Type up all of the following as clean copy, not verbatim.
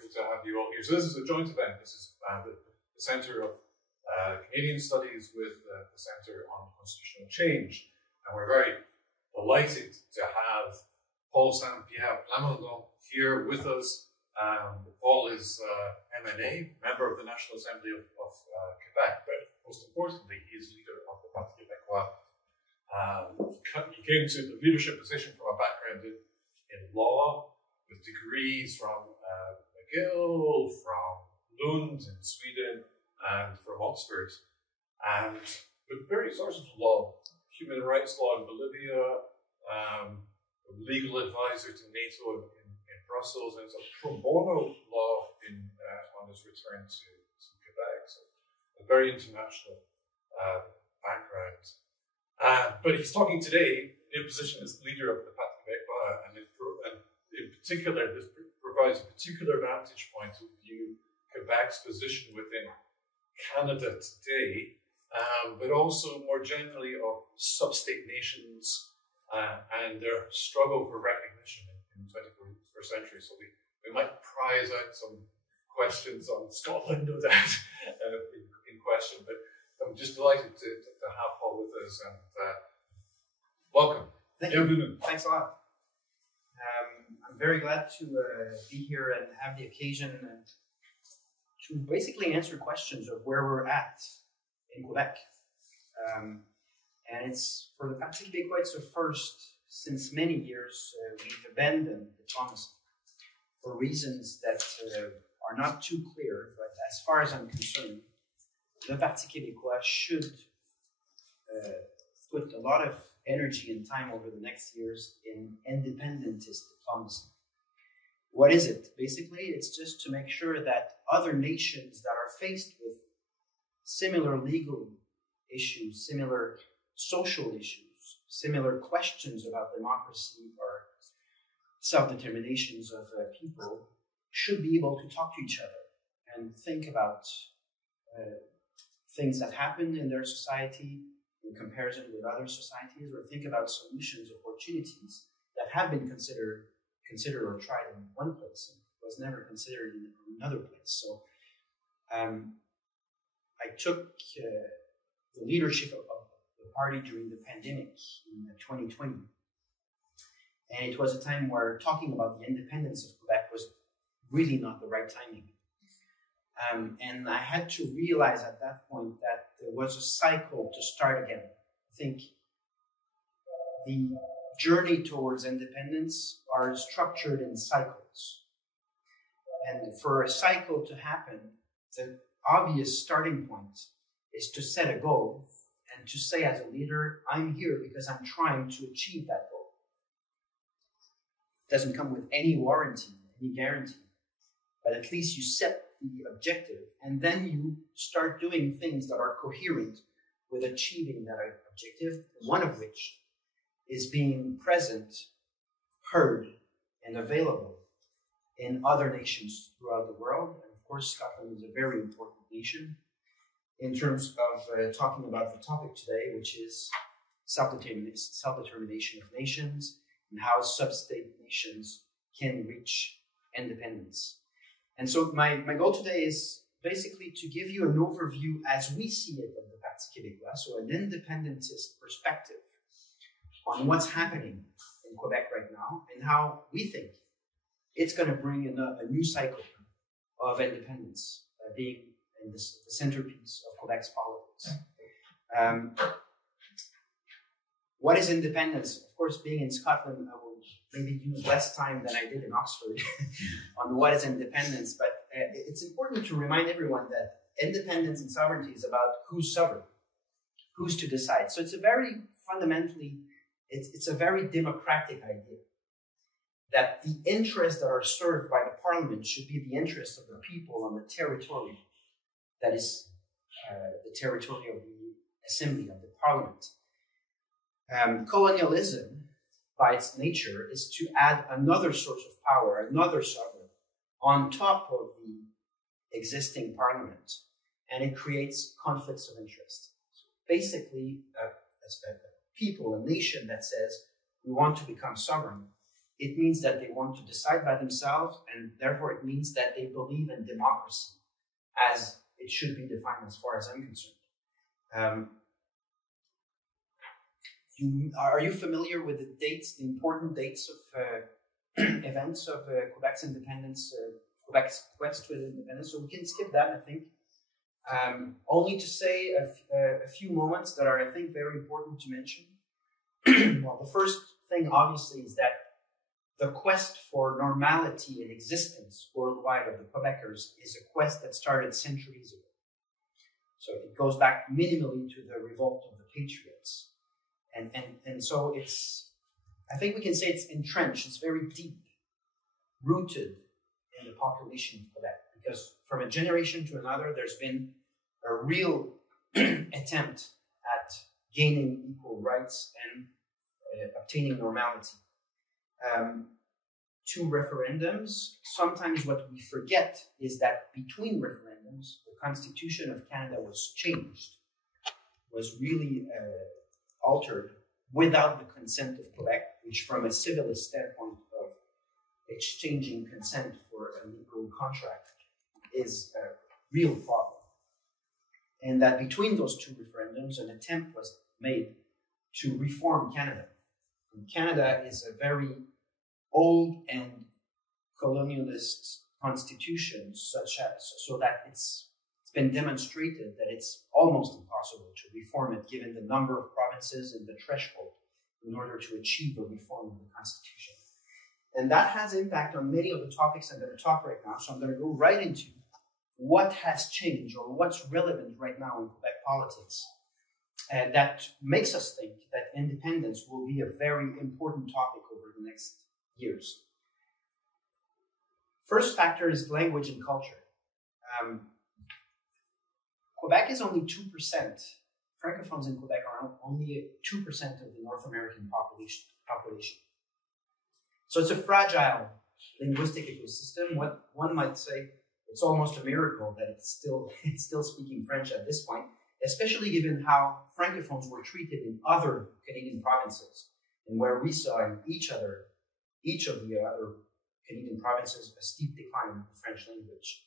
grateful to have you all here. So this is a joint event. This is the Centre of Canadian Studies with the Centre on Constitutional Change. And we're very delighted to have Paul St-Pierre Plamondon here with us. Paul is MNA, member of the National Assembly of Quebec, but most importantly, he is leader of the Parti Québécois. He came to the leadership position from a background in law, with degrees from McGill, from Lund in Sweden, and from Oxford, and with various sources of law, human rights law in Bolivia, legal advisor to NATO in Brussels, and some pro bono law on his return to Quebec. So a very international background. But he's talking today in position as leader of the Parti Québécois, and in particular, this provides a particular vantage point to view Quebec's position within Canada today, but also more generally of sub-state nations and their struggle for recognition in the 21st century. So we might prize out some questions on Scotland, no doubt, in question, but I'm just delighted to have Paul with us, and welcome. Thank you. Thanks a lot. I'm very glad to be here and have the occasion to basically answer questions of where we're at in Quebec. And it's, for the Parti Québécois, it's the first since many years we've abandoned diplomacy for reasons that are not too clear, but as far as I'm concerned, the Parti Québécois should put a lot of energy and time over the next years in independentist diplomacy. What is it? Basically, it's just to make sure that other nations that are faced with similar legal issues, similar social issues, similar questions about democracy or self-determinations of people should be able to talk to each other and think about things that happen in their society in comparison with other societies, or think about solutions, opportunities that have been considered or tried in one place and was never considered in another place. So I took the leadership of the party during the pandemic in 2020. And it was a time where talking about the independence of Quebec was really not the right timing. And I had to realize at that point that there was a cycle to start again. I think the journey towards independence are structured in cycles. And for a cycle to happen, the obvious starting point is to set a goal and to say as a leader, I'm here because I'm trying to achieve that goal. It doesn't come with any warranty, any guarantee, but at least you set the objective, and then you start doing things that are coherent with achieving that objective, one of which is being present, heard, and available in other nations throughout the world. And of course, Scotland is a very important nation in terms of talking about the topic today, which is self-determination of nations and how sub-state nations can reach independence. And so my goal today is basically to give you an overview as we see it of the Parti Québécois, so an independentist perspective on what's happening in Quebec right now and how we think it's going to bring in a new cycle of independence, being in the centerpiece of Quebec's politics. What is independence? Of course, being in Scotland, I will maybe use less time than I did in Oxford on what is independence, but it's important to remind everyone that independence and sovereignty is about who's sovereign, who's to decide. So it's a very fundamentally, it's a very democratic idea that the interests that are served by the parliament should be the interests of the people on the territory that is the territory of the assembly, of the parliament. Colonialism, by its nature, is to add another source of power, another sovereign, on top of the existing parliament, and it creates conflicts of interest. So basically, a people, a nation that says we want to become sovereign, it means that they want to decide by themselves, and therefore it means that they believe in democracy as it should be defined as far as I'm concerned. Are you familiar with the dates, the important dates of events of Quebec's independence, Quebec's quest to independence? So we can skip that, I think. Only to say a few moments that are, I think, very important to mention. Well, the first thing, obviously, is that the quest for normality and existence worldwide of the Quebecers is a quest that started centuries ago. So it goes back minimally to the revolt of the Patriots. And so I think we can say it's entrenched, it's very deep rooted in the population of Quebec, because from a generation to another, there's been a real attempt at gaining equal rights and obtaining normality. 2 referendums. Sometimes what we forget is that between referendums, the Constitution of Canada was changed, was really altered without the consent of Quebec, which from a civilist standpoint of exchanging consent for a legal contract is a real problem. And that between those 2 referendums, an attempt was made to reform Canada. And Canada is a very old and colonialist constitution, so that it's been demonstrated that it's almost impossible to reform it given the number of provinces and the threshold in order to achieve a reform of the Constitution. And that has impact on many of the topics I'm going to talk right now, so I'm going to go right into what has changed or what's relevant right now in Quebec politics. That makes us think that independence will be a very important topic over the next years. First factor is language and culture. Quebec is only 2%. Francophones in Quebec are only 2% of the North American population. So it's a fragile linguistic ecosystem. What one might say, it's almost a miracle that it's still speaking French at this point, especially given how Francophones were treated in other Canadian provinces, and where we saw in each of the other Canadian provinces a steep decline of the French language.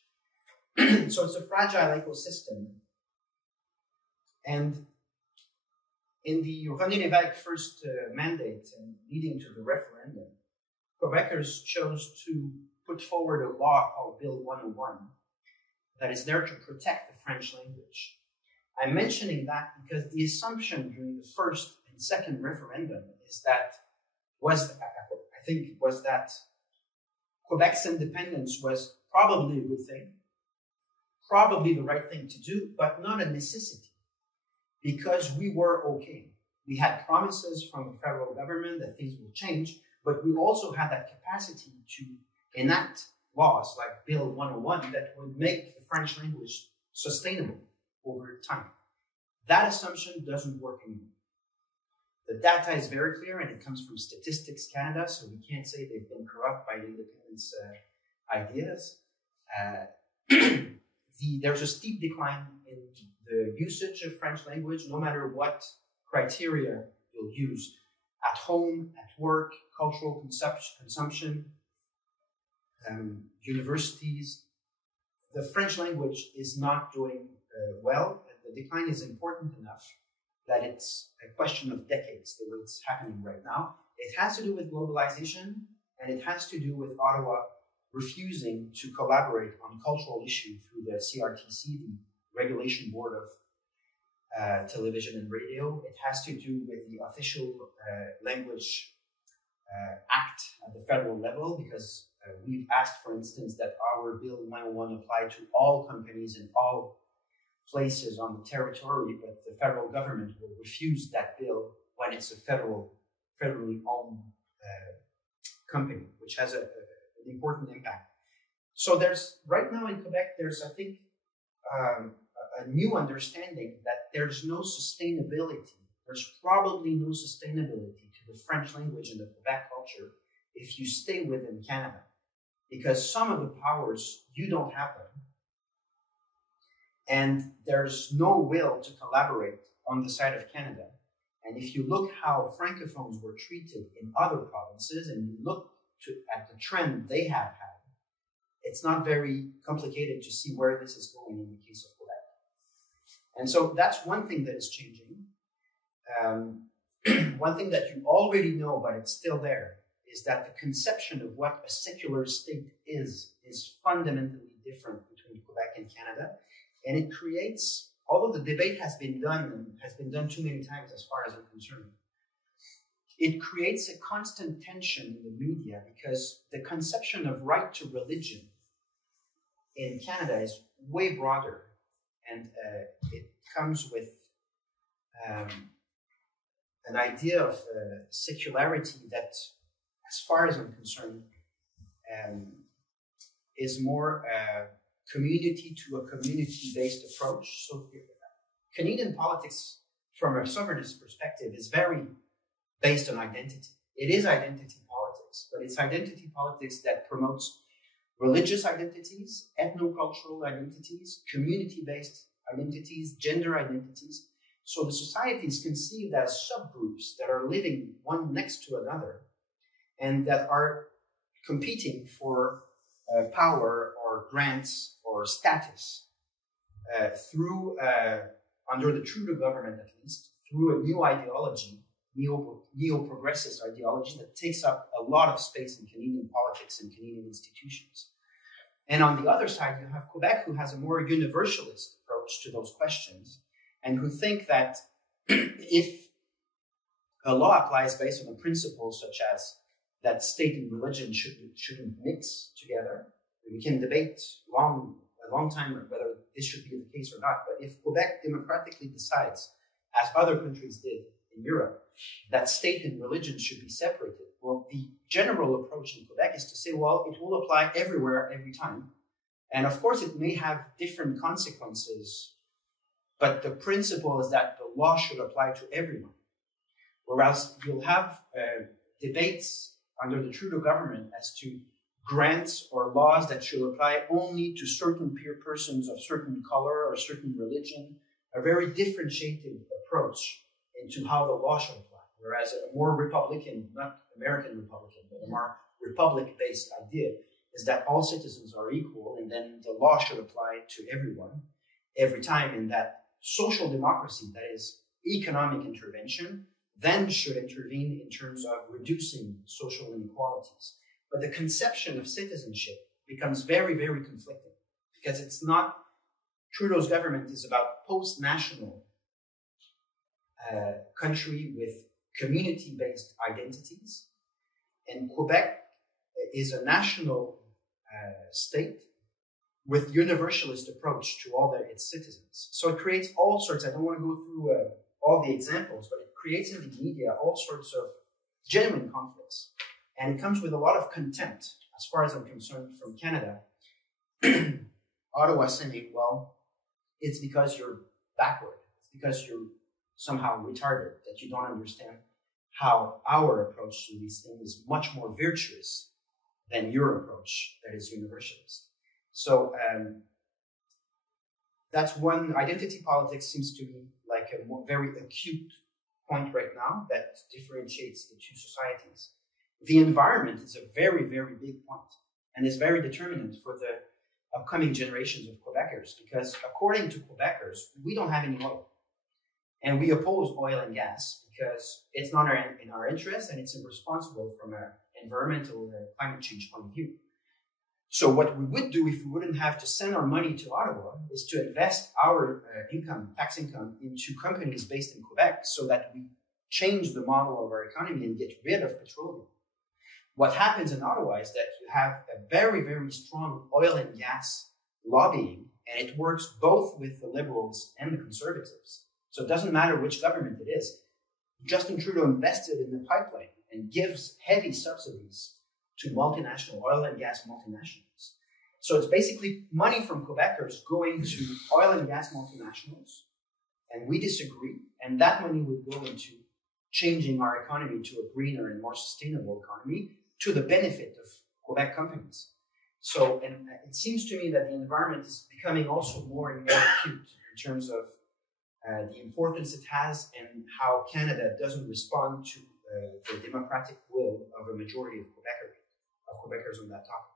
So it's a fragile ecosystem. And in the René Lévesque first mandate and leading to the referendum, Quebecers chose to put forward a law called Bill 101 that is there to protect the French language. I'm mentioning that because the assumption during the first and second referendum was that Quebec's independence was probably a good thing, probably the right thing to do, but not a necessity, because we were okay. We had promises from the federal government that things would change, but we also had that capacity to enact laws like Bill 101 that would make the French language sustainable over time. That assumption doesn't work anymore. The data is very clear, and it comes from Statistics Canada, so we can't say they've been corrupt by the independence ideas. There's a steep decline in the usage of French language, no matter what criteria you'll use. At home, at work, cultural consumption, universities. The French language is not doing well. The decline is important enough that it's a question of decades, the way it's happening right now. It has to do with globalization, and it has to do with Ottawa refusing to collaborate on cultural issues through the CRTC, the Regulation Board of Television and Radio. It has to do with the Official Language Act at the federal level, because we've asked, for instance, that our Bill 901 apply to all companies in all places on the territory, but the federal government will refuse that bill when it's a federally owned company, which has an important impact. So right now in Quebec, I think, a new understanding that there's no sustainability. There's probably no sustainability to the French language and the Quebec culture if you stay within Canada, because some of the powers, you don't have them. And there's no will to collaborate on the side of Canada. And if you look how Francophones were treated in other provinces, and you look at the trend they have had, it's not very complicated to see where this is going in the case of Quebec. And so that's one thing that is changing. One thing that you already know, but it's still there, is that the conception of what a secular state is fundamentally different between Quebec and Canada. And it creates, although the debate has been done and has been done too many times as far as I'm concerned, it creates a constant tension in the media because the conception of right to religion in Canada is way broader, and it comes with an idea of secularity that, as far as I'm concerned, is more community to a community-based approach. So Canadian politics, from a sovereignist perspective, is very based on identity. It is identity politics, but it's identity politics that promotes religious identities, ethno-cultural identities, community-based identities, gender identities. So the society is conceived as subgroups that are living one next to another and that are competing for power or grants or status through, under the Trudeau government at least, through a new ideology, neo-progressist ideology that takes up a lot of space in Canadian politics and Canadian institutions. And on the other side, you have Quebec, who has a more universalist approach to those questions, and who think that if a law applies based on a principle such as that state and religion shouldn't mix together, we can debate a long time whether this should be the case or not. But if Quebec democratically decides, as other countries did in Europe, that state and religion should be separated, well, the general approach in Quebec is to say, well, it will apply everywhere, every time. And of course, it may have different consequences, but the principle is that the law should apply to everyone. Whereas you'll have debates under the Trudeau government as to grants or laws that should apply only to certain persons of certain color or certain religion, a very differentiated approach into how the law should apply. Whereas a more Republican, not American Republican, but a more Republic-based idea is that all citizens are equal and then the law should apply to everyone, every time, and that social democracy, that is economic intervention, then should intervene in terms of reducing social inequalities. But the conception of citizenship becomes very, very conflicting because it's not, Trudeau's government is about post-national country with community-based identities, and Quebec is a national state with universalist approach to all its citizens. So it creates all sorts, I don't want to go through all the examples, but it creates in the media all sorts of genuine conflicts. And it comes with a lot of contempt, as far as I'm concerned, from Canada. Ottawa saying, well, it's because you're backward. It's because you're somehow retarded, that you don't understand how our approach to these things is much more virtuous than your approach that is universalist. So that's one. Identity politics seems to be like a very acute point right now that differentiates the two societies. The environment is a very, very big point and is very determinant for the upcoming generations of Quebecers, because according to Quebecers, we don't have any oil. And we oppose oil and gas because it's not in our interest and it's irresponsible from an environmental climate change point of view. So what we would do if we wouldn't have to send our money to Ottawa is to invest our tax income into companies based in Quebec so that we change the model of our economy and get rid of petroleum. What happens in Ottawa is that you have a very, very strong oil and gas lobbying, and it works both with the Liberals and the Conservatives. So it doesn't matter which government it is. Justin Trudeau invested in the pipeline and gives heavy subsidies to multinational oil and gas multinationals. So it's basically money from Quebecers going to oil and gas multinationals, and we disagree, and that money would go into changing our economy to a greener and more sustainable economy to the benefit of Quebec companies. So, and it seems to me that the environment is becoming also more and more acute in terms of the importance it has and how Canada doesn't respond to the democratic will of a majority of Quebecers. Quebecers on that topic.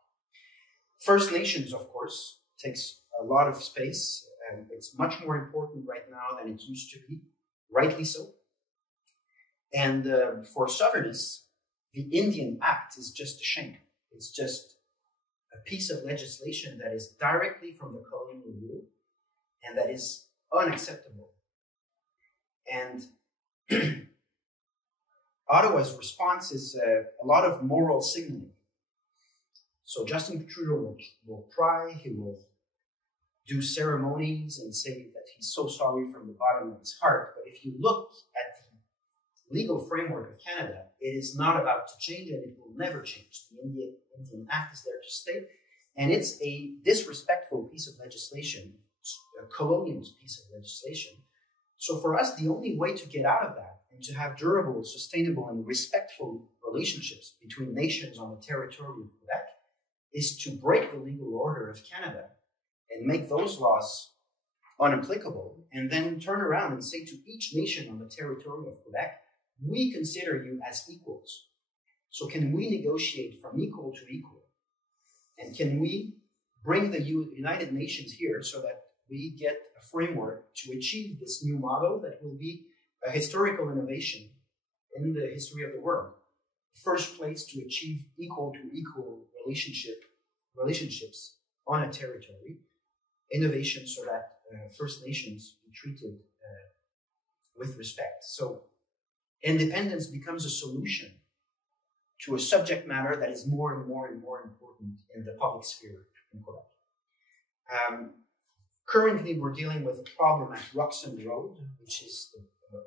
First Nations, of course, takes a lot of space, and it's much more important right now than it used to be, rightly so. And for sovereignists, the Indian Act is just a shame. It's just a piece of legislation that is directly from the colonial rule and that is unacceptable. And Ottawa's response is a lot of moral signaling. So Justin Trudeau will try, he will do ceremonies and say that he's so sorry from the bottom of his heart. But if you look at the legal framework of Canada, it is not about to change and it will never change. The Indian Act is there to stay. And it's a disrespectful piece of legislation, a colonial piece of legislation. So for us, the only way to get out of that and to have durable, sustainable, and respectful relationships between nations on the territory of Quebec is to break the legal order of Canada and make those laws unapplicable, and then turn around and say to each nation on the territory of Quebec, we consider you as equals. So can we negotiate from equal to equal? And can we bring the United Nations here so that we get a framework to achieve this new model that will be a historical innovation in the history of the world? First place to achieve equal to equal relationships on a territory, innovation so that First Nations be treated with respect. So independence becomes a solution to a subject matter that is more and more and more important in the public sphere in Quebec. Currently, we're dealing with a problem at Roxham Road, which is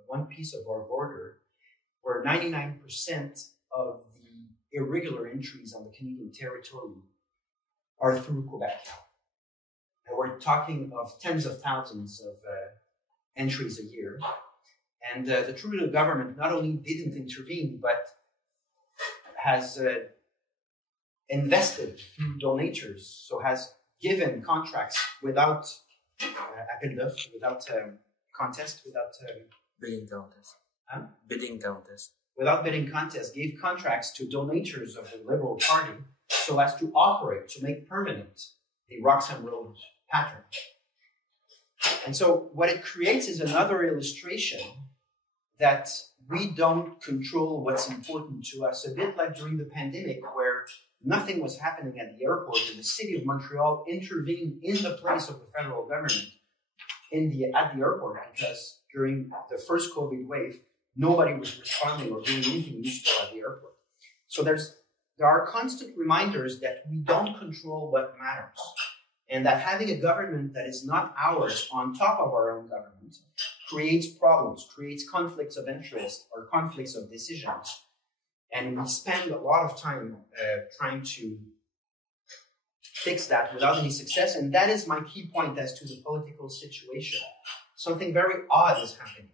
one piece of our border, where 99% of the irregular entries on the Canadian territory are through Quebec. And we're talking of tens of thousands of entries a year. And the Trudeau government not only didn't intervene, but has invested through donators, so has given contracts without appel d'offres, without contest, without bidding contest. Huh? Bidding contest. Without bidding contest, gave contracts to donators of the Liberal Party so as to operate, to make permanent the Roxham Road pattern. And so what it creates is another illustration that we don't control what's important to us, a bit like during the pandemic where nothing was happening at the airport and the city of Montreal intervened in the place of the federal government at the airport because during the first COVID wave, nobody was responding or doing anything useful at the airport. So there are constant reminders that we don't control what matters, and that having a government that is not ours on top of our own government creates problems, creates conflicts of interest or conflicts of decisions. And we spend a lot of time trying to fix that without any success. And that is my key point as to the political situation. Something very odd is happening.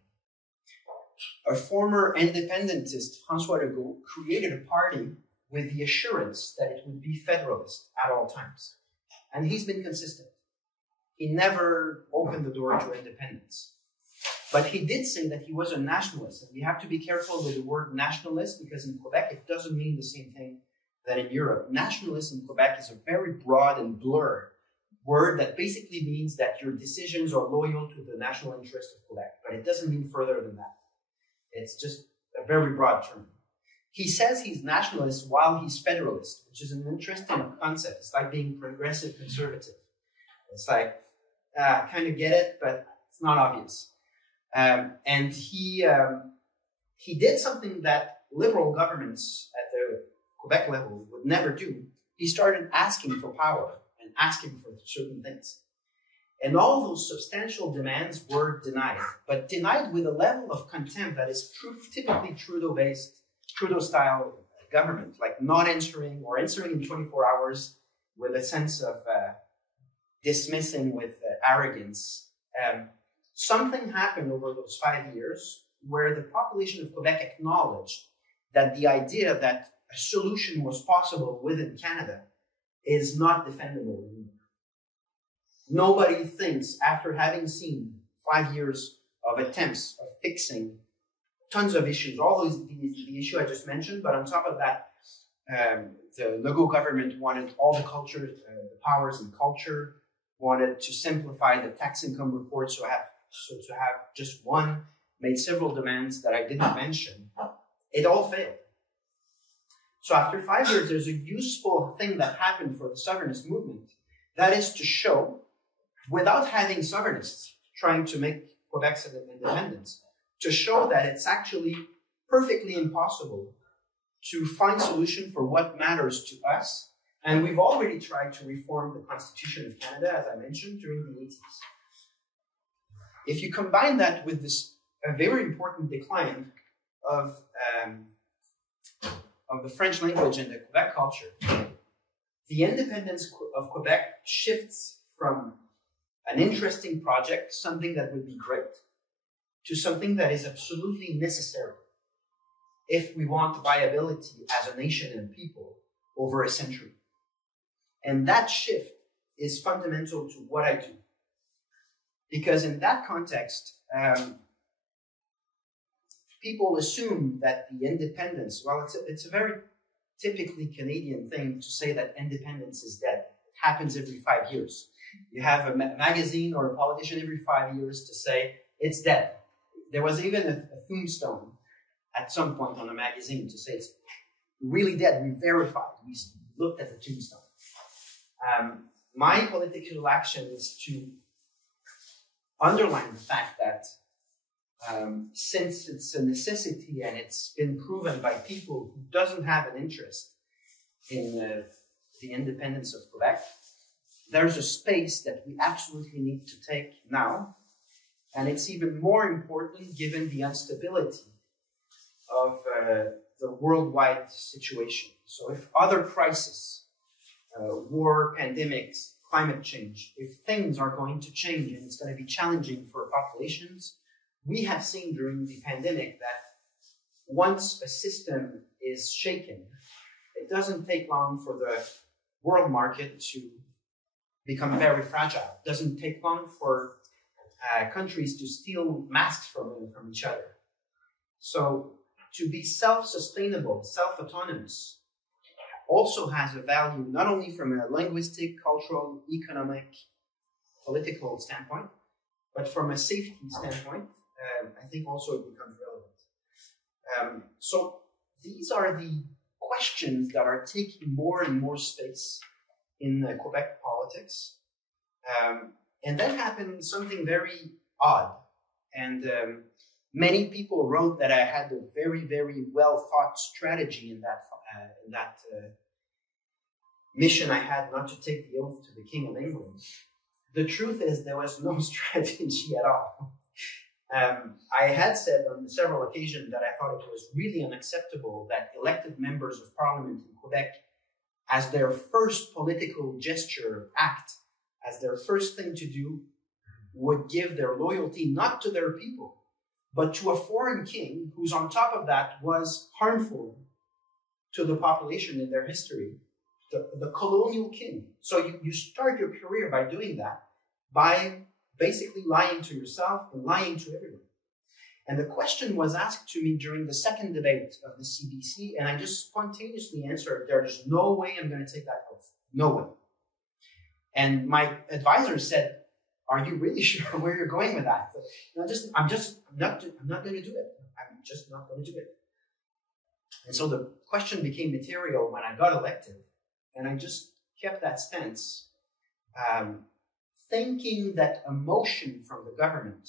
A former independentist, François Legault, created a party with the assurance that it would be federalist at all times. And he's been consistent. He never opened the door to independence. But he did say that he was a nationalist. And we have to be careful with the word nationalist because in Quebec, it doesn't mean the same thing that in Europe. Nationalist in Quebec is a very broad and blurred word that basically means that your decisions are loyal to the national interest of Quebec. But it doesn't mean further than that. It's just a very broad term. He says he's nationalist while he's federalist, which is an interesting concept. It's like being progressive conservative. It's like, kind of get it, but it's not obvious. And he did something that liberal governments at the Quebec level would never do. He started asking for power and asking for certain things. And all those substantial demands were denied, but denied with a level of contempt that is typically Trudeau-style government, like not answering or answering in 24 hours with a sense of dismissing with arrogance. Something happened over those 5 years where the population of Quebec acknowledged that the idea that a solution was possible within Canada is not defendable anymore. Nobody thinks, after having seen 5 years of attempts of fixing tons of issues, all those the issue I just mentioned, but on top of that, The Legault government wanted all the culture, the powers in culture, wanted to simplify the tax income report so to have just one, made several demands that I didn't mention. It all failed. So after 5 years, there's a useful thing that happened for the sovereignist movement. That is to show, without having sovereignists trying to make Quebec's independence, to show that it's actually perfectly impossible to find solution for what matters to us. And we've already tried to reform the Constitution of Canada, as I mentioned, during the 80s. If you combine that with a very important decline of the French language and the Quebec culture, the independence of Quebec shifts from an interesting project, something that would be great, to something that is absolutely necessary if we want viability as a nation and people over a century. And that shift is fundamental to what I do. Because in that context, people assume that the independence, well, it's a very typically Canadian thing to say that independence is dead. It happens every 5 years. You have a magazine or a politician every 5 years to say it's dead. There was even a tombstone at some point on a magazine to say it's really dead. We verified. We looked at the tombstone. My political action is to underline the fact that since it's a necessity and it's been proven by people who doesn't have an interest in the independence of Quebec, there's a space that we absolutely need to take now. And it's even more important given the instability of the worldwide situation. So if other crises, war, pandemics, climate change, if things are going to change and it's going to be challenging for populations, we have seen during the pandemic that once a system is shaken, it doesn't take long for the world market to become very fragile. It doesn't take long for countries to steal masks from each other. So to be self-sustainable, self-autonomous, also has a value not only from a linguistic, cultural, economic, political standpoint, but from a safety standpoint, I think also it becomes relevant. So these are the questions that are taking more and more space in Quebec politics. And then happened something very odd. And many people wrote that I had a very, very well thought strategy in that mission I had not to take the oath to the King of England. The truth is there was no strategy at all. I had said on several occasions that I thought it was really unacceptable that elected members of parliament in Quebec, as their first political gesture act, as their first thing to do, would give their loyalty not to their people, but to a foreign king who's on top of that was harmful to the population in their history, the colonial king. So you start your career by doing that, by basically lying to yourself and lying to everyone. And the question was asked to me during the second debate of the CBC, and I just spontaneously answered, there's no way I'm going to take that oath. No way. And my advisor said, are you really sure where you're going with that? I'm not going to do it. I'm just not going to do it. And so the question became material when I got elected, and I just kept that stance, thinking that a motion from the government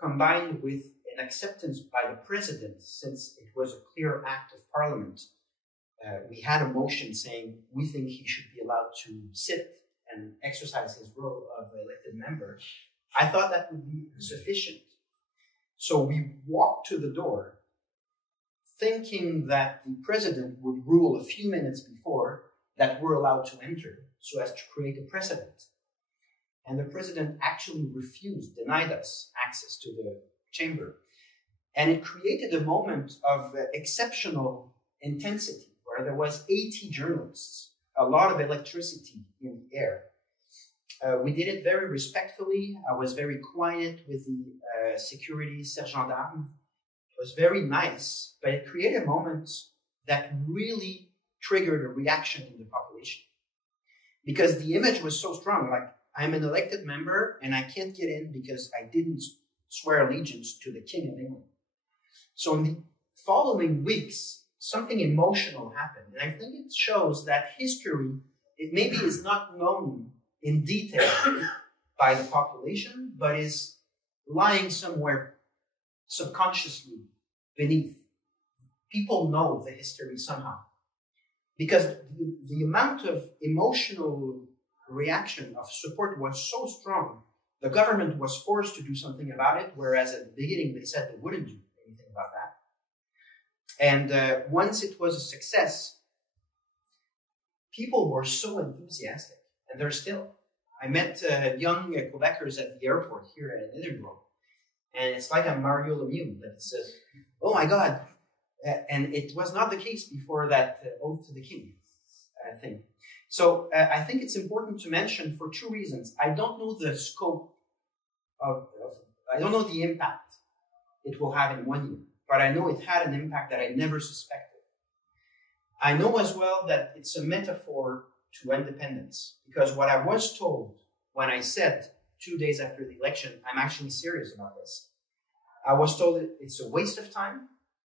combined with an acceptance by the president, since it was a clear act of parliament, we had a motion saying we think he should be allowed to sit and exercise his role of elected member. I thought that would be sufficient. So we walked to the door thinking that the president would rule a few minutes before that we're allowed to enter so as to create a precedent. And the president actually refused, denied us access to the chamber. And it created a moment of exceptional intensity where there was 80 journalists, a lot of electricity in the air. We did it very respectfully. I was very quiet with the security gendarme. It was very nice, but it created a moment that really triggered a reaction in the population. Because the image was so strong, like, I'm an elected member and I can't get in because I didn't swear allegiance to the King of England. So in the following weeks, something emotional happened. And I think it shows that history, it maybe is not known in detail by the population, but is lying somewhere subconsciously beneath. People know the history somehow. Because the amount of emotional reaction of support was so strong, the government was forced to do something about it, whereas at the beginning they said they wouldn't do anything about that. And once it was a success, people were so enthusiastic, and they're still. I met young Quebecers at the airport here in Édimbourg, and it's like I'm Mario Lemieux that says, "Oh my God!" And it was not the case before that oath to the king thing. So I think it's important to mention for two reasons. I don't know the scope I don't know the impact it will have in 1 year, but I know it had an impact that I never suspected. I know as well that it's a metaphor to independence, because what I was told when I said 2 days after the election, I'm actually serious about this. I was told it's a waste of time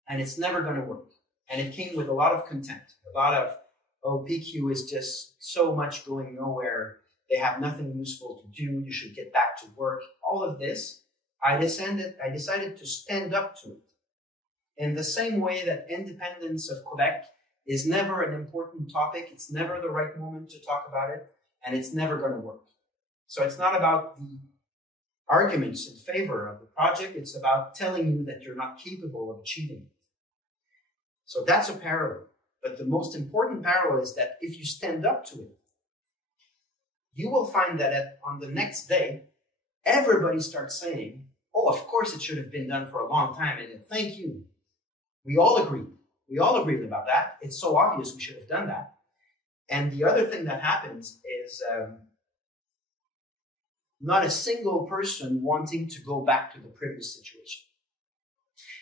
and it's never going to work. And it came with a lot of contempt, a lot of, oh, PQ is just so much going nowhere. They have nothing useful to do. You should get back to work. All of this, I decided to stand up to it. In the same way that independence of Quebec is never an important topic. It's never the right moment to talk about it, and it's never going to work. So it's not about the arguments in favor of the project. It's about telling you that you're not capable of achieving it. So that's a parallel. But the most important parallel is that if you stand up to it, you will find that on the next day, everybody starts saying, oh, of course it should have been done for a long time, and thank you. We all agree. We all agreed about that. It's so obvious we should have done that. And the other thing that happens is not a single person wanting to go back to the previous situation.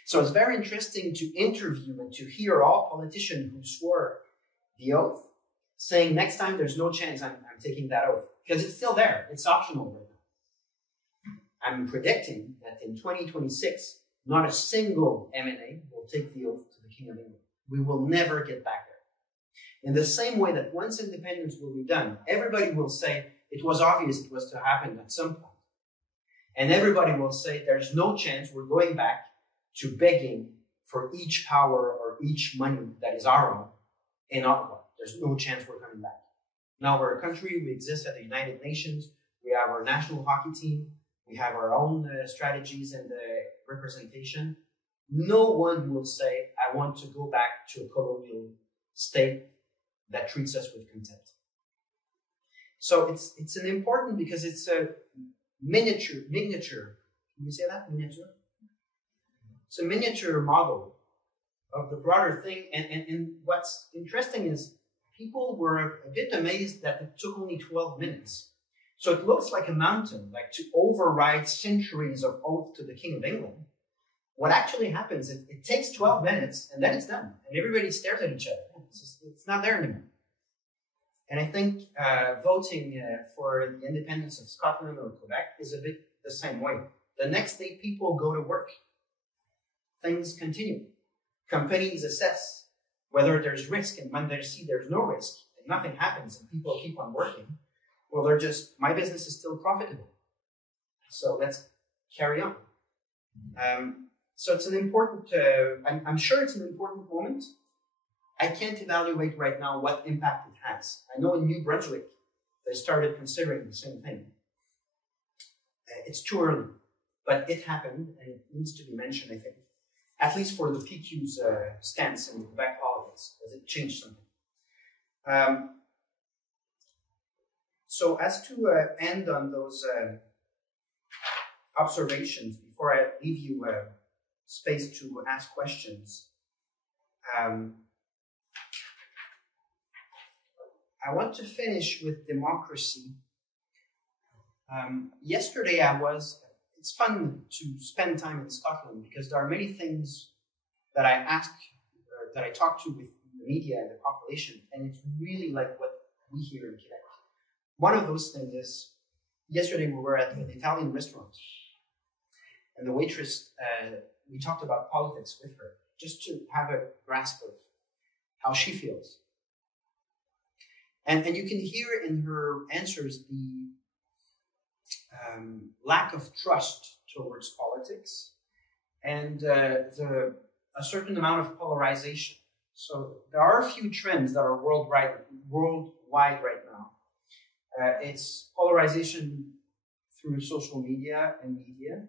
So it's very interesting to interview and to hear all politicians who swore the oath saying, next time there's no chance I'm taking that oath, because it's still there. It's optional right now. I'm predicting that in 2026, not a single MNA will take the oath to the King of England. We will never get back there. In the same way that once independence will be done, everybody will say it was obvious it was to happen at some point. And everybody will say there's no chance we're going back to begging for each power or each money that is our own in Ottawa. There's no chance we're coming back. Now we're a country, we exist at the United Nations, we have our national hockey team, we have our own strategies and representation. No one will say, I want to go back to a colonial state that treats us with contempt. So it's an important, because it's a miniature, can you say that, miniature? It's a miniature model of the broader thing. And what's interesting is people were a bit amazed that it took only 12 minutes. So it looks like a mountain, like to override centuries of oath to the King of England. What actually happens, it takes 12 minutes and then it's done. And everybody stares at each other. It's not there anymore. And I think voting for the independence of Scotland or Quebec is a bit the same way. The next day people go to work. Things continue. Companies assess whether there's risk, and when they see there's no risk and nothing happens and people keep on working, well, they're just, my business is still profitable. So let's carry on. So it's an important, I'm sure it's an important moment. I can't evaluate right now what impact it has. I know in New Brunswick, they started considering the same thing. It's too early, but it happened and it needs to be mentioned, I think. At least for the PQ's stance in the Quebec politics, as it changed something. So as to end on those observations, before I leave you space to ask questions, I want to finish with democracy. Yesterday it's fun to spend time in Scotland because there are many things that I talk to with media and the population, and it's really like what we hear in Quebec. One of those things is, yesterday we were at an Italian restaurant, and the waitress, we talked about politics with her, just to have a grasp of how she feels. And you can hear in her answers the lack of trust towards politics and a certain amount of polarization. So there are a few trends that are worldwide right now. It's polarization through social media and media,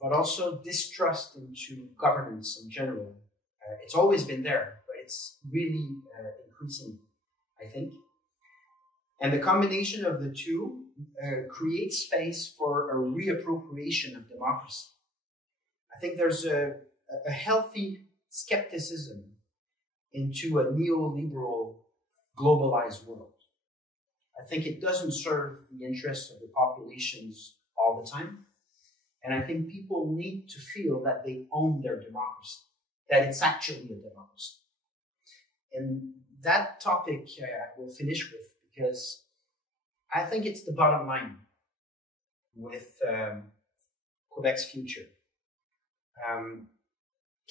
but also distrust into governance in general. It's always been there, but it's really increasing, I think. And the combination of the two creates space for a reappropriation of democracy. I think there's a healthy skepticism into a neoliberal, globalized world. I think it doesn't serve the interests of the populations all the time. And I think people need to feel that they own their democracy, that it's actually a democracy. And that topic I will finish with, because I think it's the bottom line with Quebec's future.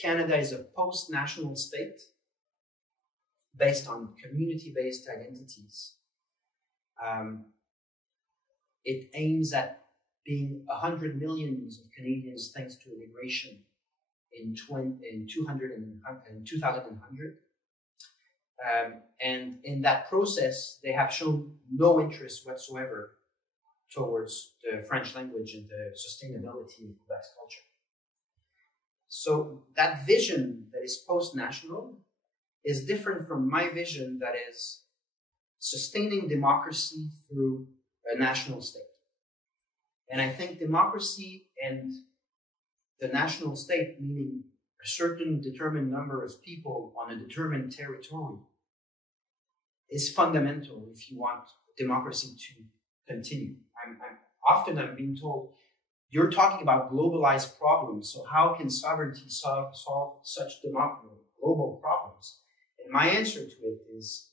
Canada is a post-national state based on community-based identities. It aims at being 100 million of Canadians thanks to immigration in 2100. And in that process, they have shown no interest whatsoever towards the French language and the sustainability of Quebec's culture. So that vision that is post-national is different from my vision that is sustaining democracy through a national state. And I think democracy and the national state, meaning a certain determined number of people on a determined territory, is fundamental if you want democracy to continue. I'm being told, you're talking about globalized problems, so how can sovereignty solve such global problems? And my answer to it is,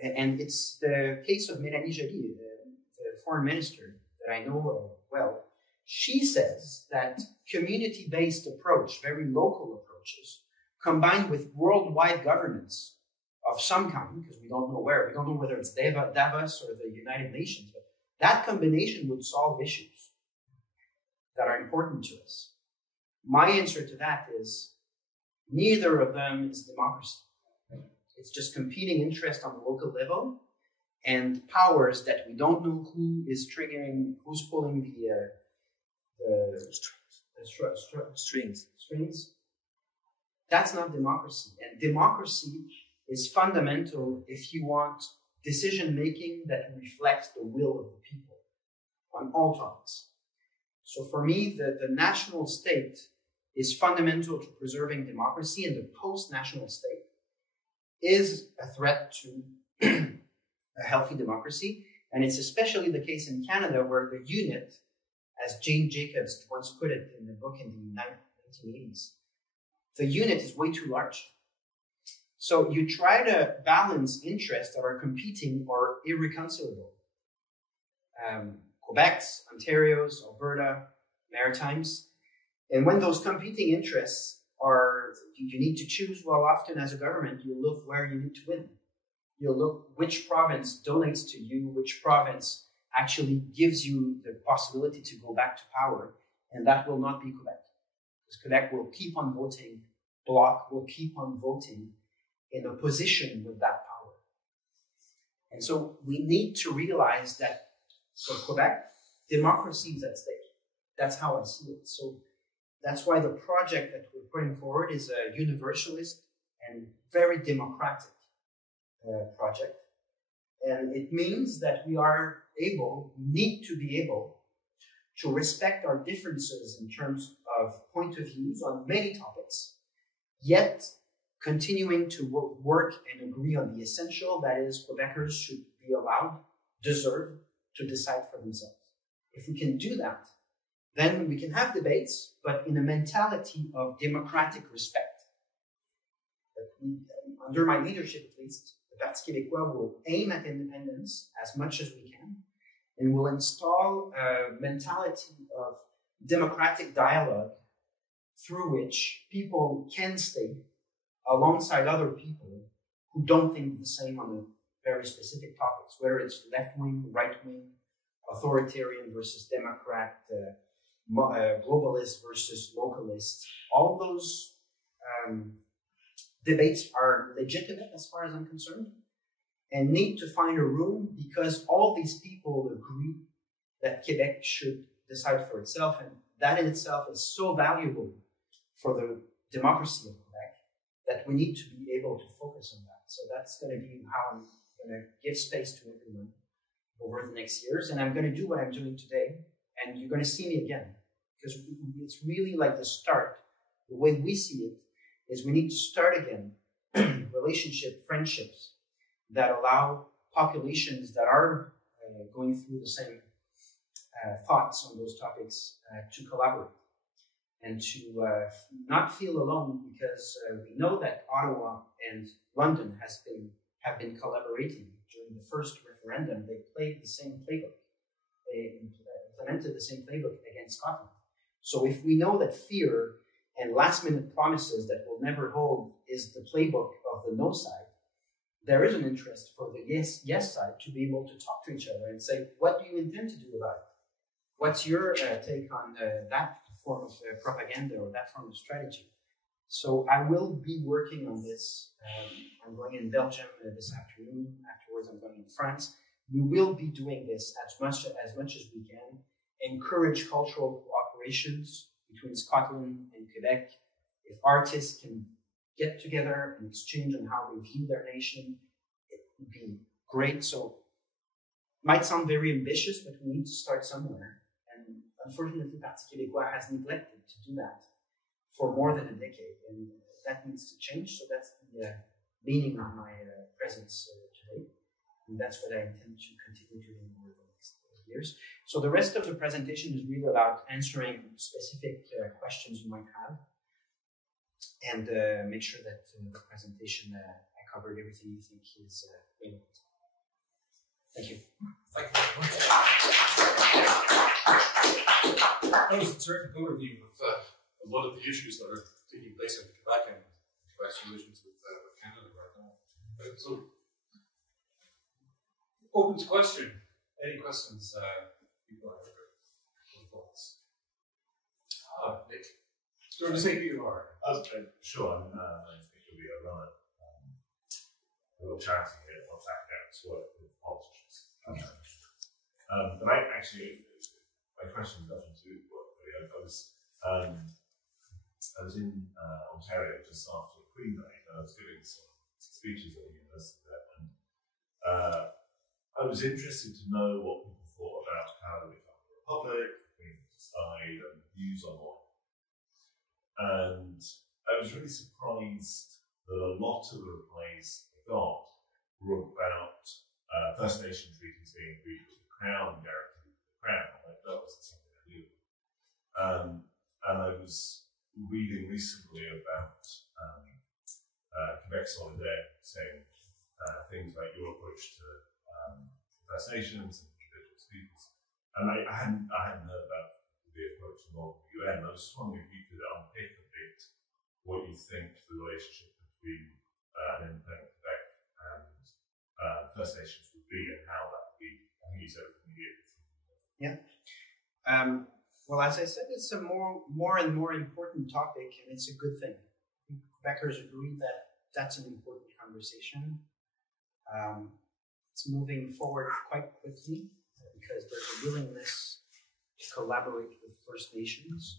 and it's the case of Mélanie Joly, the foreign minister that I know well. She says that community-based approach, very local approaches, combined with worldwide governance of some kind, because we don't know whether it's Davos or the United Nations, but that combination would solve issues that are important to us. My answer to that is neither of them is democracy. It's just competing interest on the local level and powers that we don't know who is triggering, who's pulling the strings. That's not democracy. And democracy is fundamental if you want decision-making that reflects the will of the people on all topics. So for me, the national state is fundamental to preserving democracy, and the post-national state is a threat to a healthy democracy. And it's especially the case in Canada, where the unit, as Jane Jacobs once put it in the book in the 1980s, the unit is way too large. So you try to balance interests that are competing or irreconcilable. Quebec's, Ontario's, Alberta, Maritimes. And when those competing interests are, you need to choose, well, often as a government, you look where you need to win. You look which province donates to you, which province actually gives you the possibility to go back to power, and that will not be Quebec. Because Quebec will keep on voting, Bloc will keep on voting in opposition with that power. And so we need to realize that for Quebec, democracy is at stake. That's how I see it. So that's why the project that we're putting forward is a universalist and very democratic project. And it means that we need to be able to respect our differences in terms of point of views on many topics, yet continuing to work and agree on the essential, that is, Quebecers should be deserve to decide for themselves. If we can do that, then we can have debates, but in a mentality of democratic respect. under my leadership at least, the Parti Québécois will aim at independence as much as we can, and will install a mentality of democratic dialogue through which people can stay alongside other people who don't think the same on very specific topics, whether it's left-wing, right-wing, authoritarian versus democrat, globalist versus localist. All those debates are legitimate as far as I'm concerned, and need to find a room because all these people agree that Quebec should decide for itself, and that in itself is so valuable for the democracy of Quebec that we need to be able to focus on that. So that's going to be how I'm going to give space to everyone over the next years, and I'm going to do what I'm doing today, and you're going to see me again, because it's really like the start. The way we see it is we need to start again friendships that allow populations that are going through the same thoughts on those topics to collaborate and to not feel alone, because we know that Ottawa and London have been collaborating during the first referendum. They played the same playbook. They implemented the same playbook against Scotland. So if we know that fear and last-minute promises that will never hold is the playbook of the no side, there is an interest for the yes side to be able to talk to each other and say, what do you intend to do about it? What's your take on that form of propaganda or that form of strategy? So I will be working on this. I'm going in Belgium this afternoon. Afterwards, I'm going in France. We will be doing this as much as we can. Encourage cultural cooperations between Scotland and Quebec. If artists can get together and exchange on how they view their nation, it would be great. So it might sound very ambitious, but we need to start somewhere. And unfortunately, Parti Québécois has neglected to do that for more than a decade, and that needs to change. So that's the meaning of my presence today, and that's what I intend to continue doing over the next years. So the rest of the presentation is really about answering specific questions you might have, and make sure that the presentation I covered everything you think is relevant. Thank you. Thank you very much. That was a terrific overview of a lot of the issues that are taking place in Quebec and Quebec's relations with Canada right now. So, open to question. Any questions? People have thoughts. Nick. Do you want to say who you are? Sure. I think it'll be a rather little charity here. Lots of academics work with politicians. But my question is nothing to do with work. I was in Ontario just after Queen Day, and I was giving some speeches at the university there, and I was interested to know what people thought about how we become a republic, the Queen decide, and views on oil. And I was really surprised that a lot of the replies I got were about First Nation treaties being agreed with the Crown, guaranteed with the Crown. Like, that wasn't something I knew. And I was reading recently about Quebec Solidaire saying things like your approach to First Nations and Indigenous peoples. And I hadn't heard about the approach involved in the UN. I was just wondering if you could unpick a bit what you think the relationship between an independent Quebec and First Nations would be, and how that would be. I think you said it from the year. Yeah. Well, as I said, it's a more and more important topic, and it's a good thing. Quebecers agree that that's an important conversation. It's moving forward quite quickly because there's a willingness to collaborate with First Nations.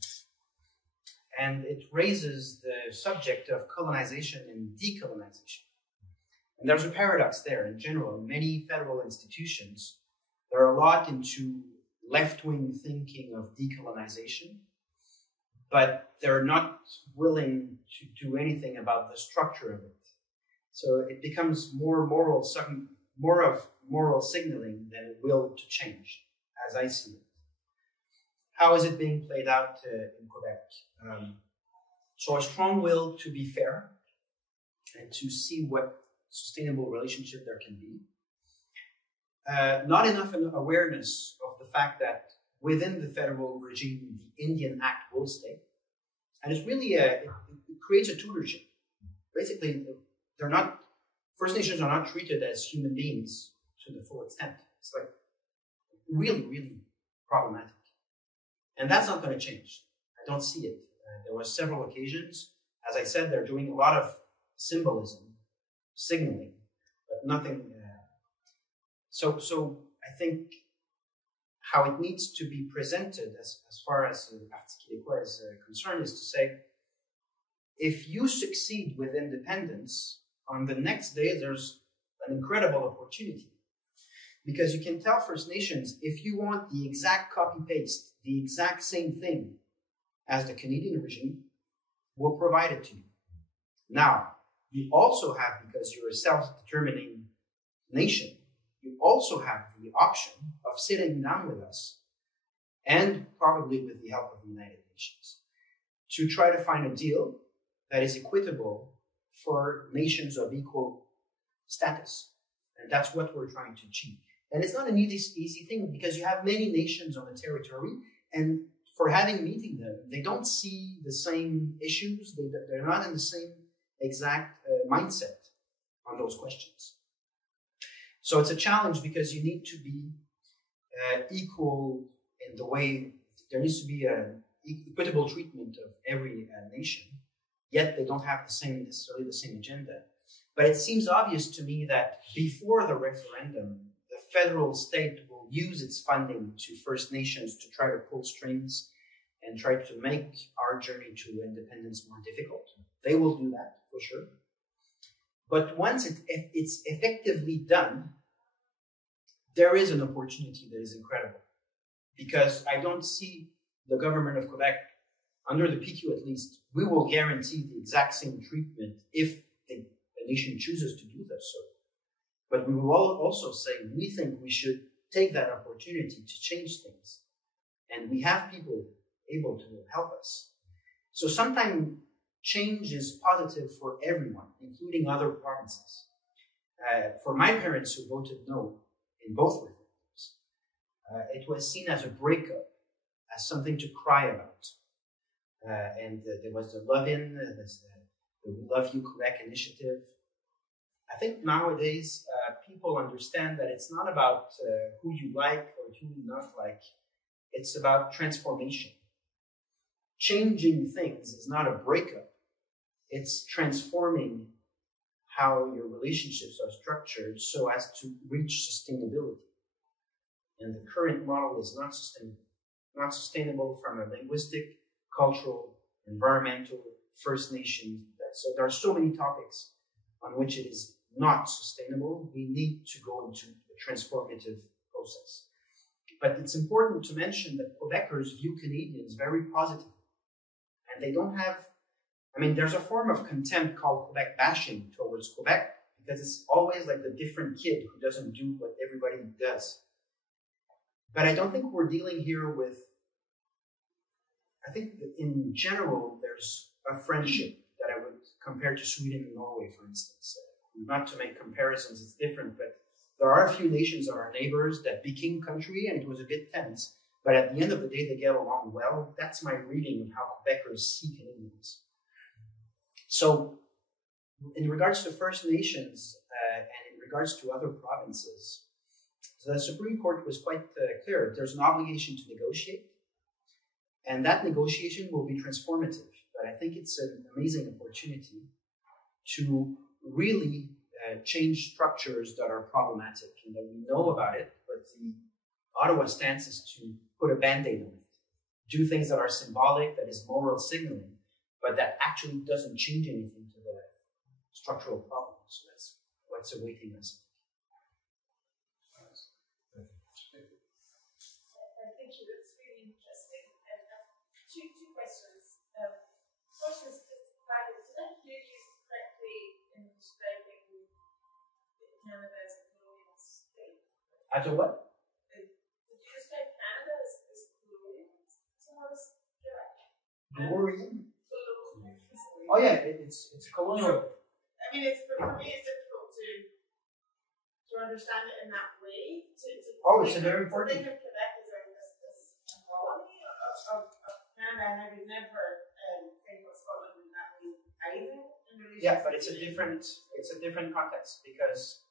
And it raises the subject of colonization and decolonization. And there's a paradox there in general. In many federal institutions, there are a lot into left-wing thinking of decolonization, but they're not willing to do anything about the structure of it. So it becomes more of moral signaling than a will to change, as I see it. How is it being played out in Quebec? So a strong will to be fair and to see what sustainable relationship there can be. Not enough awareness of the fact that within the federal regime, the Indian Act will stay. And it's really, it creates a tutorship. Basically, First Nations are not treated as human beings to the full extent. It's like really, really problematic. And that's not going to change. I don't see it. There were several occasions. As I said, they're doing a lot of symbolism, signaling, but nothing. So I think how it needs to be presented as far as the Parti Québécois is concerned is to say, if you succeed with independence, on the next day there's an incredible opportunity. Because you can tell First Nations, if you want the exact copy-paste, the exact same thing as the Canadian regime, we'll provide it to you. Now, you also have, because you're a self-determining nation, you also have the option of sitting down with us, and probably with the help of the United Nations, to try to find a deal that is equitable for nations of equal status. And that's what we're trying to achieve. And it's not an easy thing, because you have many nations on the territory, and for meeting them, they don't see the same issues, they're not in the same exact mindset on those questions. So it's a challenge, because you need to be equal in the way, there needs to be an equitable treatment of every nation, yet they don't have necessarily the same agenda. But it seems obvious to me that before the referendum, the federal state will use its funding to First Nations to try to pull strings and try to make our journey to independence more difficult. They will do that, for sure. But once it's effectively done, there is an opportunity that is incredible. Because I don't see the government of Quebec, under the PQ at least, we will guarantee the exact same treatment if the nation chooses to do this. But we will also say, we think we should take that opportunity to change things. And we have people able to help us. So sometimes change is positive for everyone, including other provinces. For my parents who voted no in both referendums, it was seen as a breakup, as something to cry about. And there was the Love-In, the We Love You Quebec initiative. I think nowadays people understand that it's not about who you like or who you not like. It's about transformation. Changing things is not a breakup. It's transforming how your relationships are structured so as to reach sustainability. And the current model is not sustainable. Not sustainable from a linguistic, cultural, environmental, First Nations. So there are so many topics on which it is not sustainable. We need to go into a transformative process. But it's important to mention that Quebecers view Canadians very positively. And they don't have, there's a form of contempt called Quebec bashing towards Quebec, because it's always like the different kid who doesn't do what everybody does. But I don't think we're dealing here with, I think that in general, there's a friendship that I would compare to Sweden and Norway, for instance. Not to make comparisons, it's different, but there are a few nations that are neighbors that became country, and it was a bit tense. But at the end of the day, they get along well. That's my reading of how Quebecers see Canadians. So, in regards to First Nations and in regards to other provinces, so the Supreme Court was quite clear. There's an obligation to negotiate, and that negotiation will be transformative. But I think it's an amazing opportunity to really change structures that are problematic and that we know about it, but the Ottawa stance is to put a Band-Aid on it. Do things that are symbolic, that is moral signaling, but that actually doesn't change anything to the structural problems. So that's what's awaiting us. Thank you. That's really interesting. And two questions. First is just did I hear you correctly in describing Canada as a colonial state? As a what? Did you describe Canada as colonial? So how is correct? Colonial? Oh yeah, it's colonial. mean, for me, it's difficult to understand it in that way. It's a very important. To think of Quebec as a colony of Canada, and I would never think of Scotland in that way either. Yeah, but it's a different context, because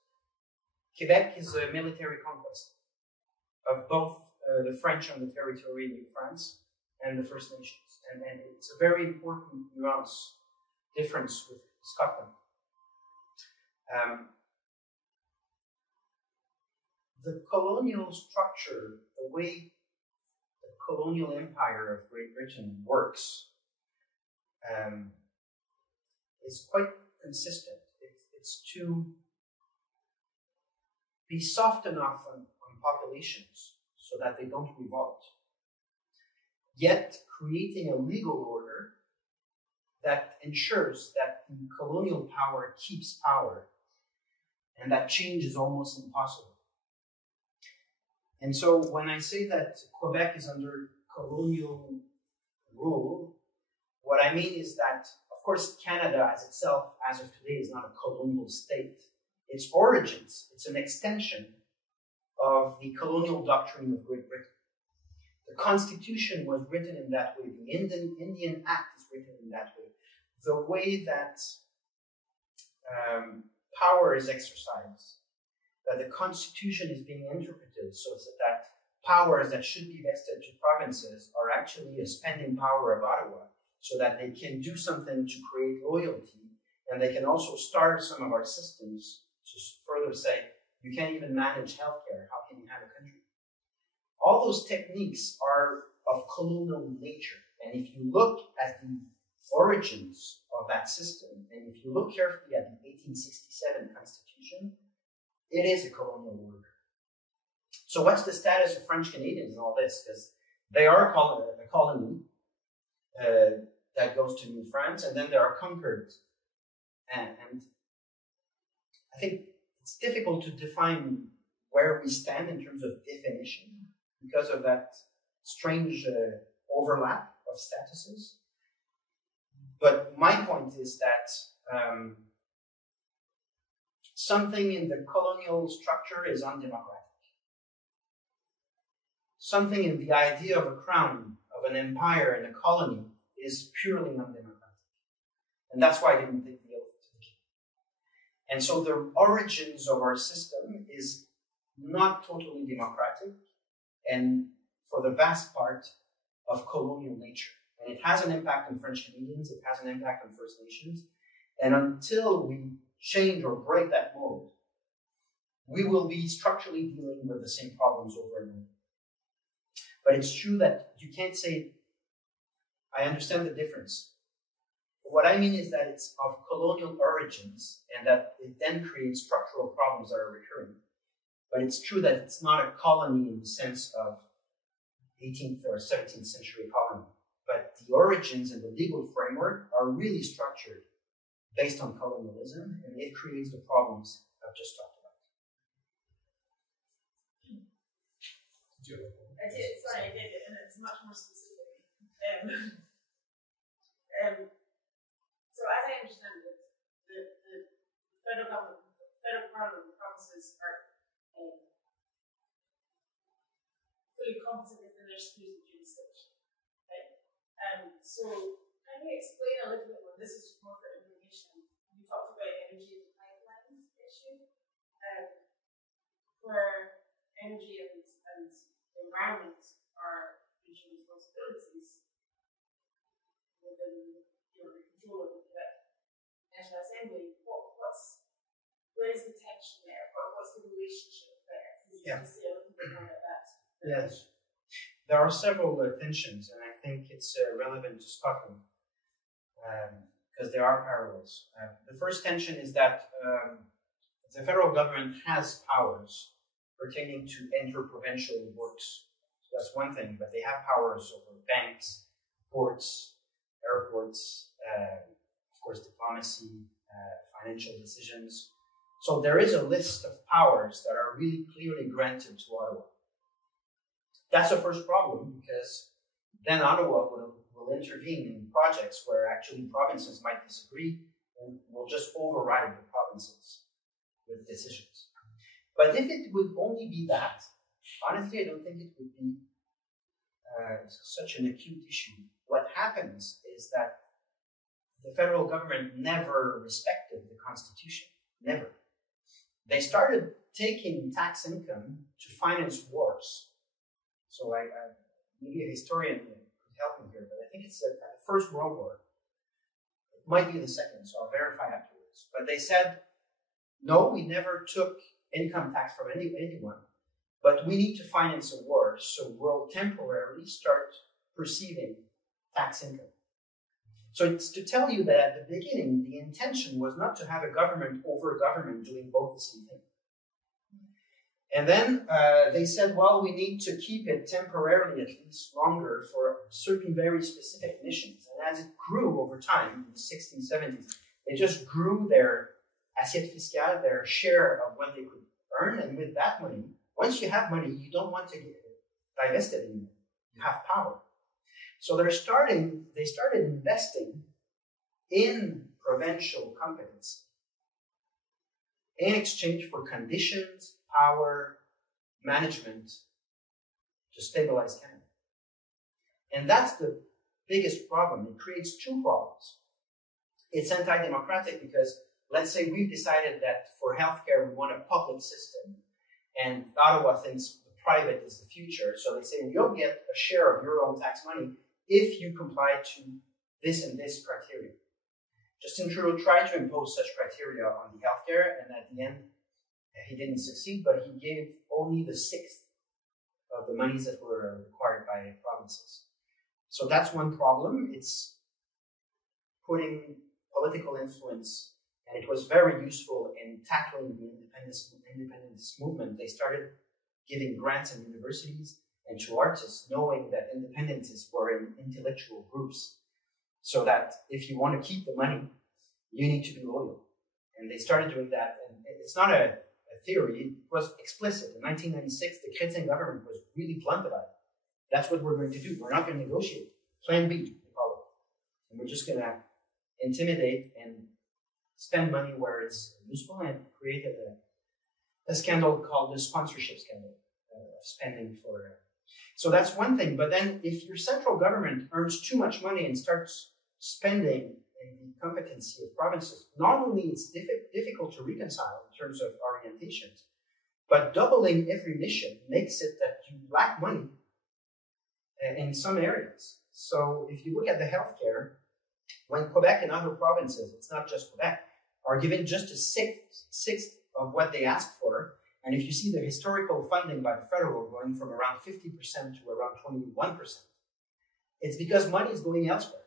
Quebec is a military conquest of both the French on the territory in New France and the First Nations, and it's a very important nuance difference with Scotland. The colonial structure, the way the colonial empire of Great Britain works, is quite consistent. It's to be soft enough on populations so that they don't revolt, yet creating a legal order that ensures that the colonial power keeps power, and that change is almost impossible. And so when I say that Quebec is under colonial rule, what I mean is that, of course, Canada as itself, as of today, is not a colonial state. Its origins, it's an extension of the colonial doctrine of Great Britain. The Constitution was written in that way. The Indian Act is written in that way. The way that power is exercised, that the Constitution is being interpreted so that powers that should be vested to provinces are actually a spending power of Ottawa, so that they can do something to create loyalty, and they can also starve some of our systems to further say, you can't even manage healthcare, how can you have a country? All those techniques are of colonial nature, and if you look at the origins of that system, and if you look carefully at the 1867 Constitution, it is a colonial order. So what's the status of French Canadians in all this? Because they are a colony that goes to New France, and then they are conquered. And I think it's difficult to define where we stand in terms of definition because of that strange overlap of statuses. But my point is that something in the colonial structure is undemocratic. Something in the idea of a crown, of an empire and a colony is purely undemocratic. And that's why I didn't take the oath to the king. And so the origins of our system is not totally democratic, and for the vast part of colonial nature. And it has an impact on French Canadians, it has an impact on First Nations, and until we change or break that mold, we will be structurally dealing with the same problems over and over. But it's true that you can't say, I understand the difference. What I mean is that it's of colonial origins, and that it then creates structural problems that are recurring. But it's true that it's not a colony in the sense of 18th or 17th century colony. But the origins and the legal framework are really structured based on colonialism, and it creates the problems I've just talked about. I did it, and it's much more specific. So as I understand it, the federal government, the federal parliament, the provinces are fully competent within their spheres of jurisdiction. Okay? So can you explain a little bit more? This is just more for information. You talked about energy and pipelines issue, where energy and the environment are regional responsibilities within the control of the National Assembly. Where is the tension there? What's the relationship there? Can you just say a little bit more about that? Yes. There are several tensions, and I think it's relevant to Scotland because there are parallels. The first tension is that the federal government has powers pertaining to interprovincial works. So that's one thing, but they have powers over banks, ports, airports, of course, diplomacy, financial decisions. So there is a list of powers that are really clearly granted to Ottawa. That's the first problem, because then Ottawa will intervene in projects where actually provinces might disagree, and will just override the provinces with decisions. But if it would only be that, honestly, I don't think it would be such an acute issue. What happens is that the federal government never respected the Constitution. Never. They started taking tax income to finance wars. So maybe a historian could help me here, but I think it's the First World War. It might be the second, so I'll verify afterwards. But they said, no, we never took income tax from anyone, but we need to finance a war, so we'll temporarily start perceiving tax income. So it's to tell you that at the beginning, the intention was not to have a government over a government doing both the same thing. And then they said, well, we need to keep it temporarily at least longer for certain very specific missions. And as it grew over time, in the 60s, 70s, they just grew their assiette fiscale, their share of what they could earn. And with that money, once you have money, you don't want to get divested anymore. You have power. So they started investing in provincial competence in exchange for conditions, power, management to stabilize Canada. And that's the biggest problem. It creates two problems. It's anti-democratic because let's say we've decided that for healthcare we want a public system and Ottawa thinks the private is the future. So they say you'll get a share of your own tax money if you comply to this and this criteria. Justin Trudeau tried to impose such criteria on the healthcare, and at the end, he didn't succeed, but he gave only the 1/6 of the monies that were required by provinces. So that's one problem. It's putting political influence, and it was very useful in tackling the independence movement. They started giving grants in universities and to artists, knowing that independentists were in intellectual groups, so that if you want to keep the money, you need to be loyal. And they started doing that, and it's not a theory, it was explicit. In 1996, the Chrétien government was really blunt about it. That's what we're going to do. We're not going to negotiate. Plan B, they call it. And we're just going to intimidate and spend money where it's useful, and created a scandal called the sponsorship scandal, spending for... So that's one thing. But then if your central government earns too much money and starts spending in the competency of provinces, not only it's difficult to reconcile in terms of orientations, but doubling every mission makes it that you lack money in some areas. So if you look at the healthcare, when Quebec and other provinces, it's not just Quebec, are given just a sixth of what they ask for, and if you see the historical funding by the federal going from around 50% to around 21%, it's because money is going elsewhere.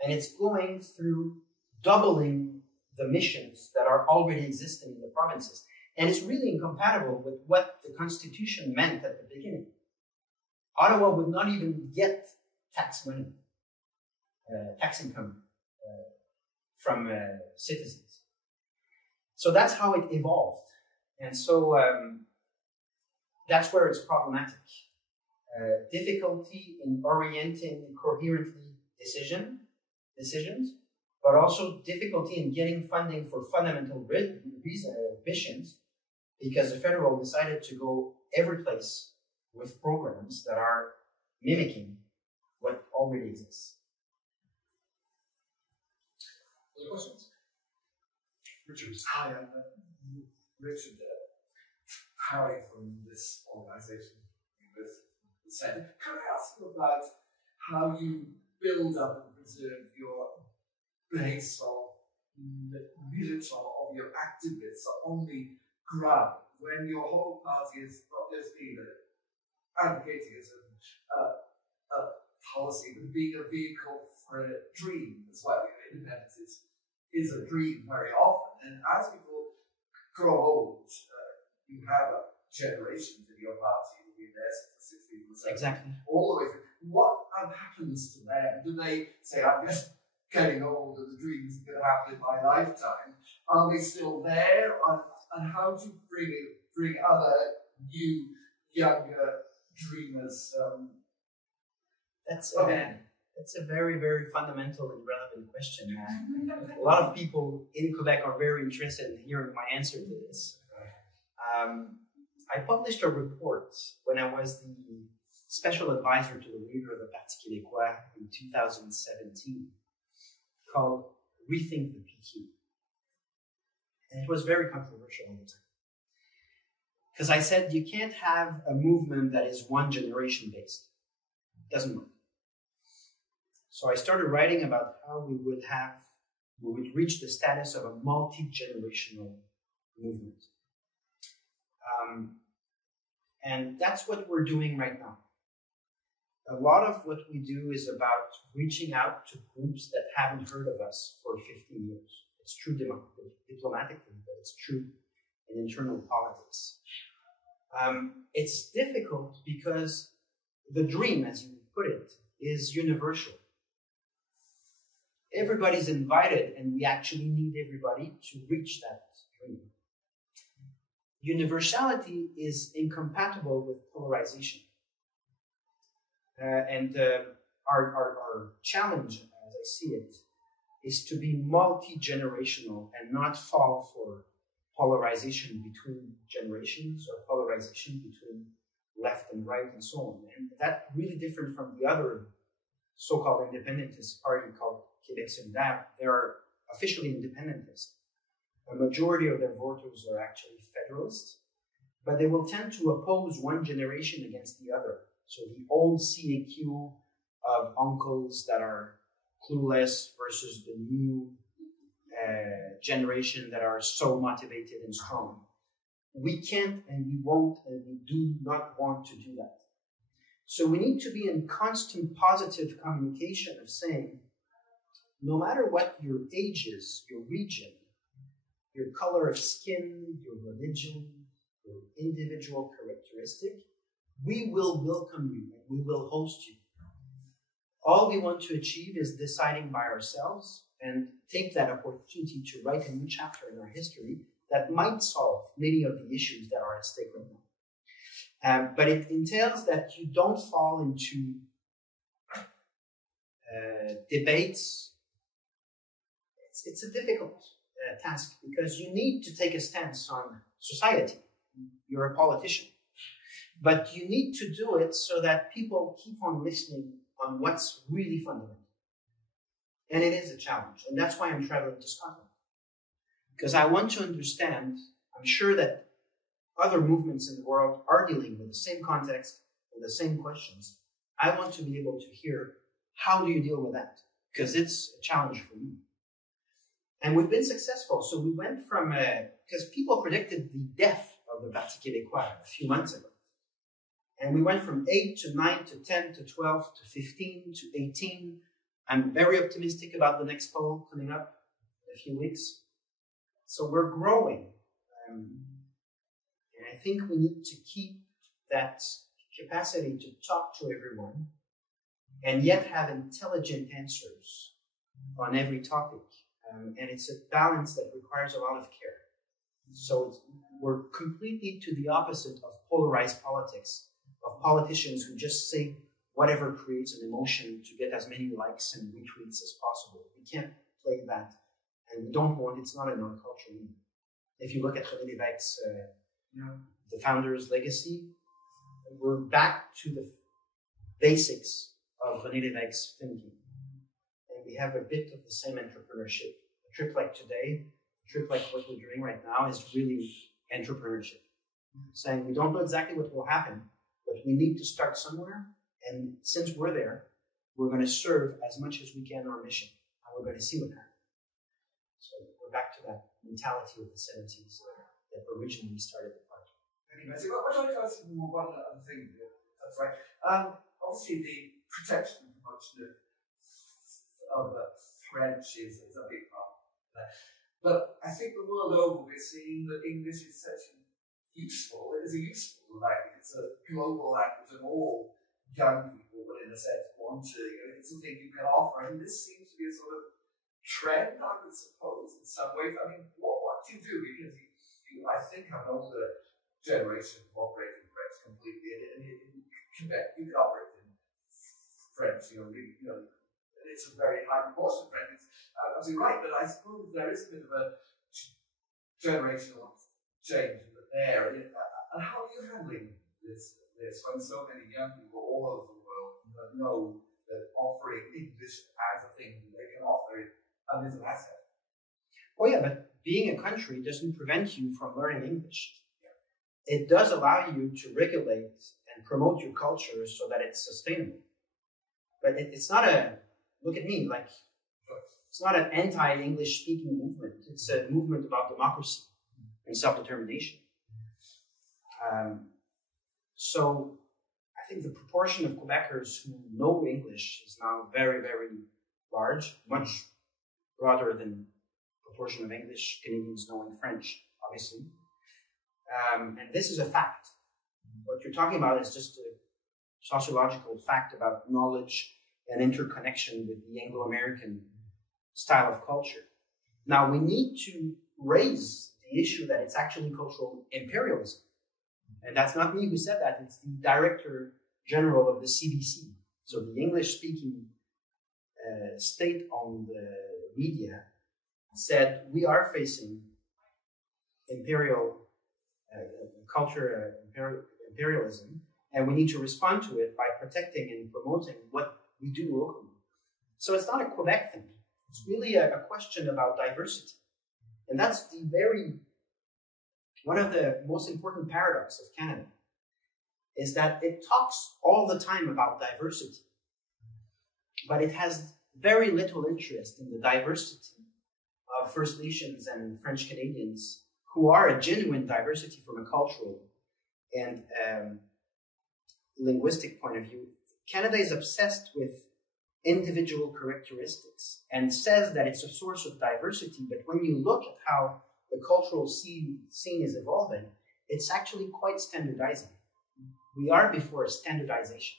And it's going through doubling the missions that are already existing in the provinces. And it's really incompatible with what the Constitution meant at the beginning. Ottawa would not even get tax money, tax income from citizens. So that's how it evolved. And so that's where it's problematic. Difficulty in orienting coherently decisions, but also difficulty in getting funding for fundamental missions, because the federal decided to go every place with programs that are mimicking what already exists. Other questions? Richard. Hi, I'm Richard Harry from this organisation, the Centre. Can I ask you about how you build up and preserve your base of militants, of your activists on the ground, when your whole party is not just being advocating as a policy, but being a vehicle for a dream as well? Independence is a dream very often, and as people grow old, you have generations in your party who've been there since the 60s. Exactly. All the way through. What happens to them? Do they say, I'm just getting old and the dream isn't going to happen in my lifetime? Are they still there? And how do you bring other new, younger dreamers? That's It's a very, very fundamental and relevant question. A lot of people in Quebec are very interested in hearing my answer to this. I published a report when I was the special advisor to the leader of the Parti Québécois in 2017 called Rethink the PQ. And it was very controversial at the time. Because I said you can't have a movement that is one generation based. It doesn't work. So I started writing about how we would reach the status of a multi-generational movement. And that's what we're doing right now. A lot of what we do is about reaching out to groups that haven't heard of us for 15 years. It's true diplomatically, but it's true in internal politics. It's difficult because the dream, as you put it, is universal. Everybody's invited, and we actually need everybody to reach that dream. Universality is incompatible with polarization. And our challenge, as I see it, is to be multi-generational and not fall for polarization between generations or polarization between left and right and so on. And that's really different from the other so-called independentist party called Québec Solidaire. They are officially independentist. A majority of their voters are actually federalists, but they will tend to oppose one generation against the other. So the old CAQ of uncles that are clueless versus the new generation that are so motivated and strong. We can't and we won't and we do not want to do that. So we need to be in constant positive communication of saying, no matter what your age is, your region, your color of skin, your religion, your individual characteristic, we will welcome you and we will host you. All we want to achieve is deciding by ourselves and take that opportunity to write a new chapter in our history that might solve many of the issues that are at stake right now. But it entails that you don't fall into debates. It's a difficult task because you need to take a stance on society. You're a politician. But you need to do it so that people keep on listening on what's really fundamental. And it is a challenge. And that's why I'm traveling to Scotland. Because I want to understand, I'm sure that other movements in the world are dealing with the same context and the same questions. I want to be able to hear, how do you deal with that? Because it's a challenge for me. And we've been successful. So we went from, because people predicted the death of the Parti Québécois a few months ago. And we went from 8 to 9 to 10 to 12 to 15 to 18. I'm very optimistic about the next poll coming up in a few weeks. So we're growing. And I think we need to keep that capacity to talk to everyone and yet have intelligent answers on every topic. And it's a balance that requires a lot of care. So we're completely to the opposite of polarized politics, of politicians who just say whatever creates an emotion to get as many likes and retweets as possible. We can't play that, and we don't want, it's not in our culture either. If you look at René Lévesque's, the founder's legacy, we're back to the basics of René Lévesque's thinking. And we have a bit of the same entrepreneurship. A trip like today, a trip like what we're doing right now is really entrepreneurship. Saying we don't know exactly what will happen, but we need to start somewhere. And since we're there, we're going to serve as much as we can our mission. And we're going to see what happens. So we're back to that mentality of the 70s that originally started the party. Anyway, so I'd like to ask you one other thing. That's right. Obviously, the protection and promotion of French is a big part. But I think the world over, we're seeing that English is such a useful language. It's a global language, and all young people will, in a sense, want to. It's something you can offer, and this seems to be a sort of trend, I would suppose, in some ways. I mean, what do you do? Because you I think, have an older generation of operating French completely, and in Quebec, you can operate in French, it's a very high proportion of French. It's absolutely right, but I suppose there is a bit of a generational change there. And how are you handling this when so many young people all over the world know that offering English as a thing they can offer it and is an asset? Oh yeah, but being a country doesn't prevent you from learning English. It does allow you to regulate and promote your culture so that it's sustainable. But it's not look at me, like, it's not an anti-English speaking movement. It's a movement about democracy and self-determination. So I think the proportion of Quebecers who know English is now very, very large, much broader than the proportion of English Canadians knowing French, obviously. And this is a fact. What you're talking about is just a sociological fact about knowledge and interconnection with the Anglo-American style of culture. Now, we need to raise the issue that it's actually cultural imperialism. And that's not me who said that, it's the Director General of the CBC. So the English-speaking state-owned media said, we are facing imperialism, and we need to respond to it by protecting and promoting what we do locally. So it's not a Quebec thing. It's really a question about diversity. And that's one of the most important paradoxes of Canada, is that it talks all the time about diversity, but it has very little interest in the diversity of First Nations and French Canadians, who are a genuine diversity from a cultural and linguistic point of view. Canada is obsessed with individual characteristics and says that it's a source of diversity, but when you look at how the cultural scene is evolving, it's actually quite standardizing. We are before a standardization.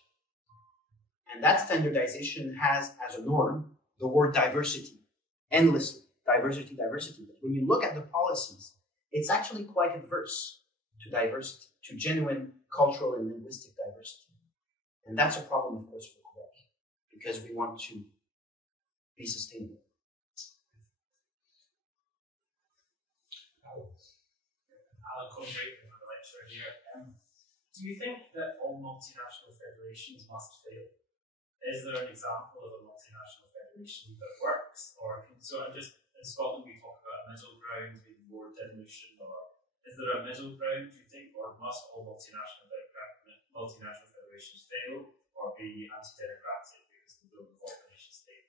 And that standardization has as a norm the word diversity, endlessly, diversity. But when you look at the policies, it's actually quite adverse to diversity, to genuine cultural and linguistic diversity. And that's a problem, of course, for Quebec, because we want to be sustainable. Alan Convery from the lecturer here. Do you think that all multinational federations must fail? Is there an example of a multinational federation that works? Or so I'm just in Scotland we talk about a middle ground being more devolution, or is there a middle ground, do you think, or must all multinational federations fail or be anti-democratic because they don't involve the nation state?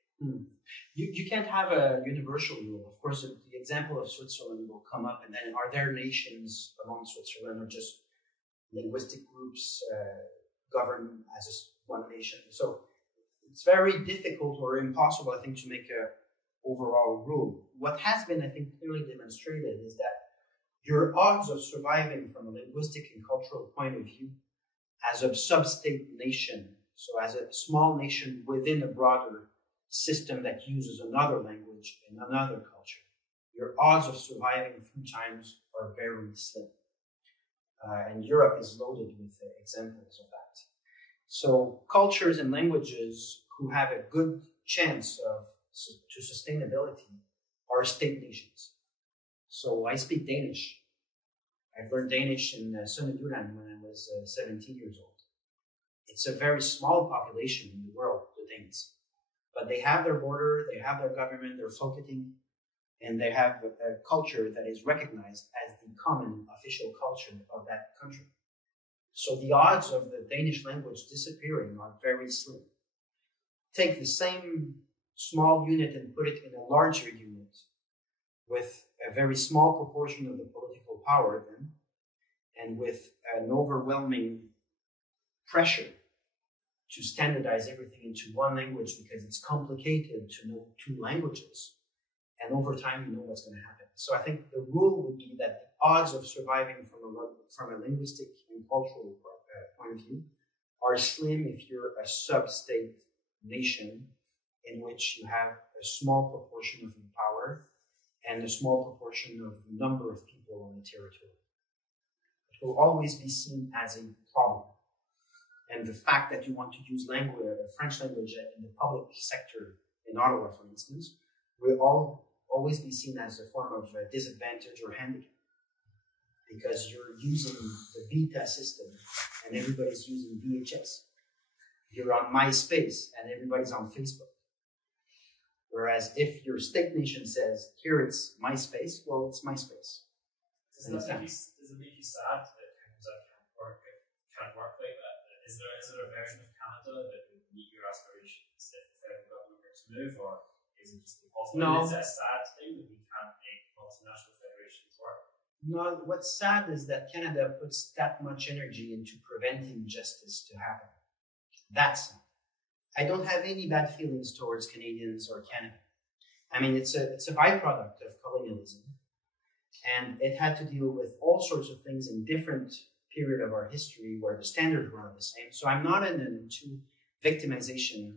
You can't have a universal rule. Of course, the example of Switzerland will come up, and then are there nations among Switzerland, or just linguistic groups govern as one nation? So it's very difficult or impossible, I think, to make a overall rule. What has been, I think, clearly demonstrated is that your odds of surviving from a linguistic and cultural point of view as a sub-state nation, so as a small nation within a broader system that uses another language and another culture, your odds of surviving through times are very slim. And Europe is loaded with examples of that. So cultures and languages who have a good chance to sustainability are state nations. So I speak Danish. I've learned Danish in Sønderjylland when I was 17 years old. It's a very small population in the world, the Danes. But they have their border, they have their government, their folketing, and they have a culture that is recognized as the common official culture of that country. So the odds of the Danish language disappearing are very slim. Take the same small unit and put it in a larger unit with a very small proportion of the political power then, and with an overwhelming pressure to standardize everything into one language because it's complicated to know two languages. And over time, you know what's going to happen. So I think the rule would be that the odds of surviving from a linguistic and cultural point of view are slim if you're a sub-state nation in which you have a small proportion of the power and a small proportion of the number of people on the territory. It will always be seen as a problem. And the fact that you want to use French language in the public sector in Ottawa, for instance, will always be seen as a form of disadvantage or handicap, because you're using the beta system and everybody's using VHS. You're on MySpace and everybody's on Facebook. Whereas if your state nation says, here it's MySpace, well, it's MySpace. Does it make you sad that Canada can't work like that? Is there a version of Canada that would meet your aspirations if the federal government were to move, or is it just impossible? No. Is it a sad thing that we can't make multinational federations work? No, what's sad is that Canada puts that much energy into preventing justice to happen. That's sad. I don't have any bad feelings towards Canadians or Canada. I mean, it's a byproduct of colonialism, and it had to deal with all sorts of things in different period of our history where the standards were not the same. So I'm not into victimization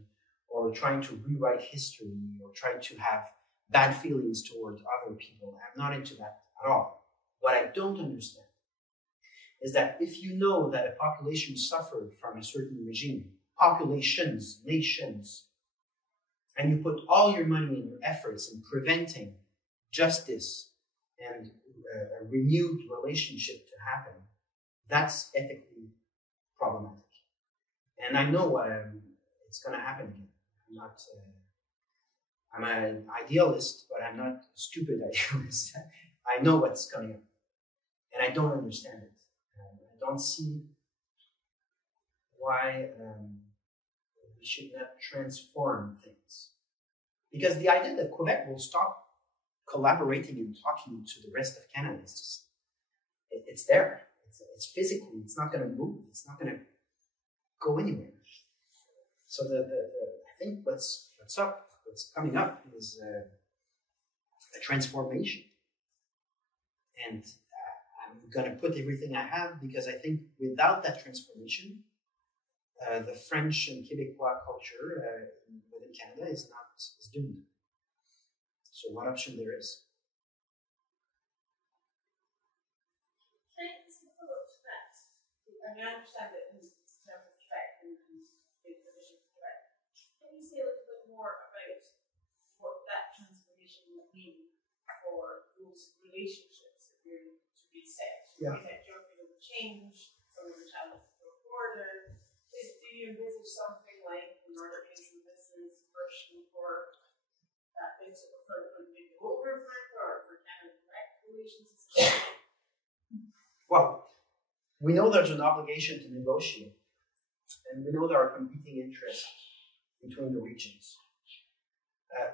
or trying to rewrite history or trying to have bad feelings towards other people. I'm not into that at all. What I don't understand is that if you know that a population suffered from a certain regime, populations, nations, and you put all your money and your efforts in preventing justice and a renewed relationship to happen, that's ethically problematic. And I know it's going to happen again. I'm an idealist, but I'm not a stupid idealist. I know what's coming up, and I don't understand it. I don't see why we should not transform things. Because the idea that Quebec will stop collaborating and talking to the rest of Canada is just, it's there. It's physically, it's not going to move. It's not going to go anywhere. So I think what's coming up is a transformation. And I'm going to put everything I have, because I think without that transformation, the French and Quebecois culture within Canada is doomed. So what option there is? Can I just follow up to that? I mean, I understand that in terms of Quebec and the position of Quebec. Can you say a little bit more about what that transformation will mean for those relationships that you're to reset? Yeah. Reset geography will change from the challenge to the border. Do you envisage something like the Northern Canadian business version for that bit for maybe over for Canada Quebec relations? Well, we know there's an obligation to negotiate, and we know there are competing interests between the regions.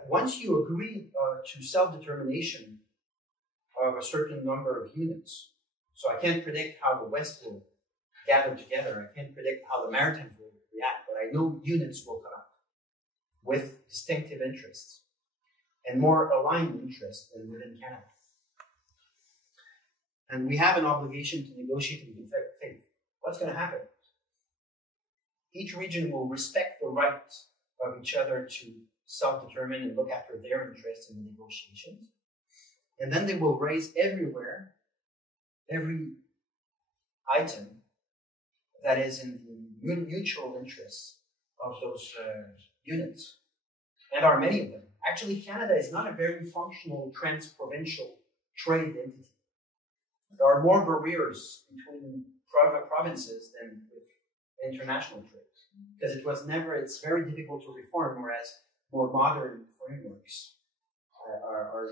Once you agree to self-determination of a certain number of units, so I can't predict how the West will gather together, I can't predict how the Maritimes will react, but I know units will come up with distinctive interests and more aligned interests than within Canada. And we have an obligation to negotiate in good faith. What's going to happen? Each region will respect the right of each other to self-determine and look after their interests in the negotiations. And then they will raise everywhere every item that is in the mutual interests of those units. And there are many of them. Actually, Canada is not a very functional trans-provincial trade entity. There are more barriers between provinces than with international trade. Because it's very difficult to reform, whereas more modern frameworks are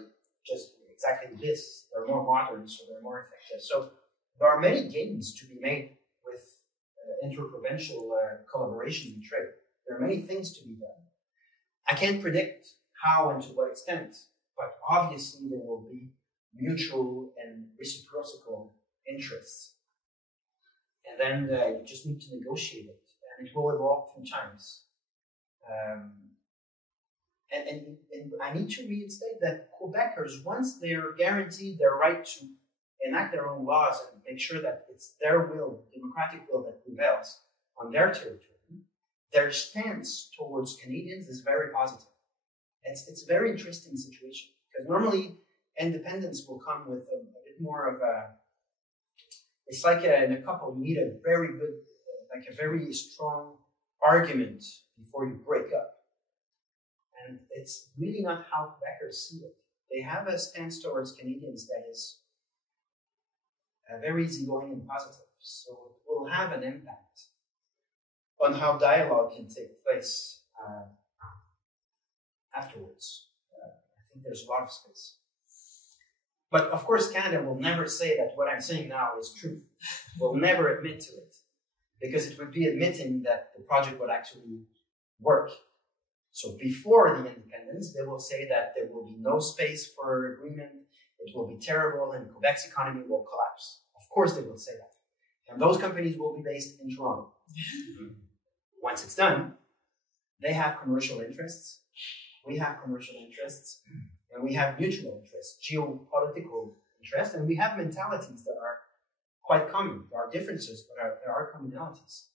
just exactly this. They're more modern, so they're more effective. So there are many gains to be made with interprovincial collaboration in trade. There are many things to be done. I can't predict how and to what extent, but obviously there will be mutual and reciprocal interests. And then you just need to negotiate it, and it will evolve through times. And I need to reinstate that Quebecers, once they are guaranteed their right to enact their own laws and make sure that it's their will, democratic will, that prevails on their territory, their stance towards Canadians is very positive. It's a very interesting situation, because normally independence will come with a bit more of a, it's like in a couple, you need a very good, like a very strong argument before you break up. And it's really not how Quebecers see it. They have a stance towards Canadians that is very easygoing and positive. So it will have an impact on how dialogue can take place afterwards. I think there's a lot of space. But of course, Canada will never say that what I'm saying now is true. We'll never admit to it, because it would be admitting that the project would actually work. So before the independence, they will say that there will be no space for agreement, it will be terrible, and Quebec's economy will collapse. Of course they will say that. And those companies will be based in Toronto. Once it's done, they have commercial interests, we have commercial interests, and we have mutual interests, geopolitical interests, and we have mentalities that are quite common. There are differences, but there are commonalities.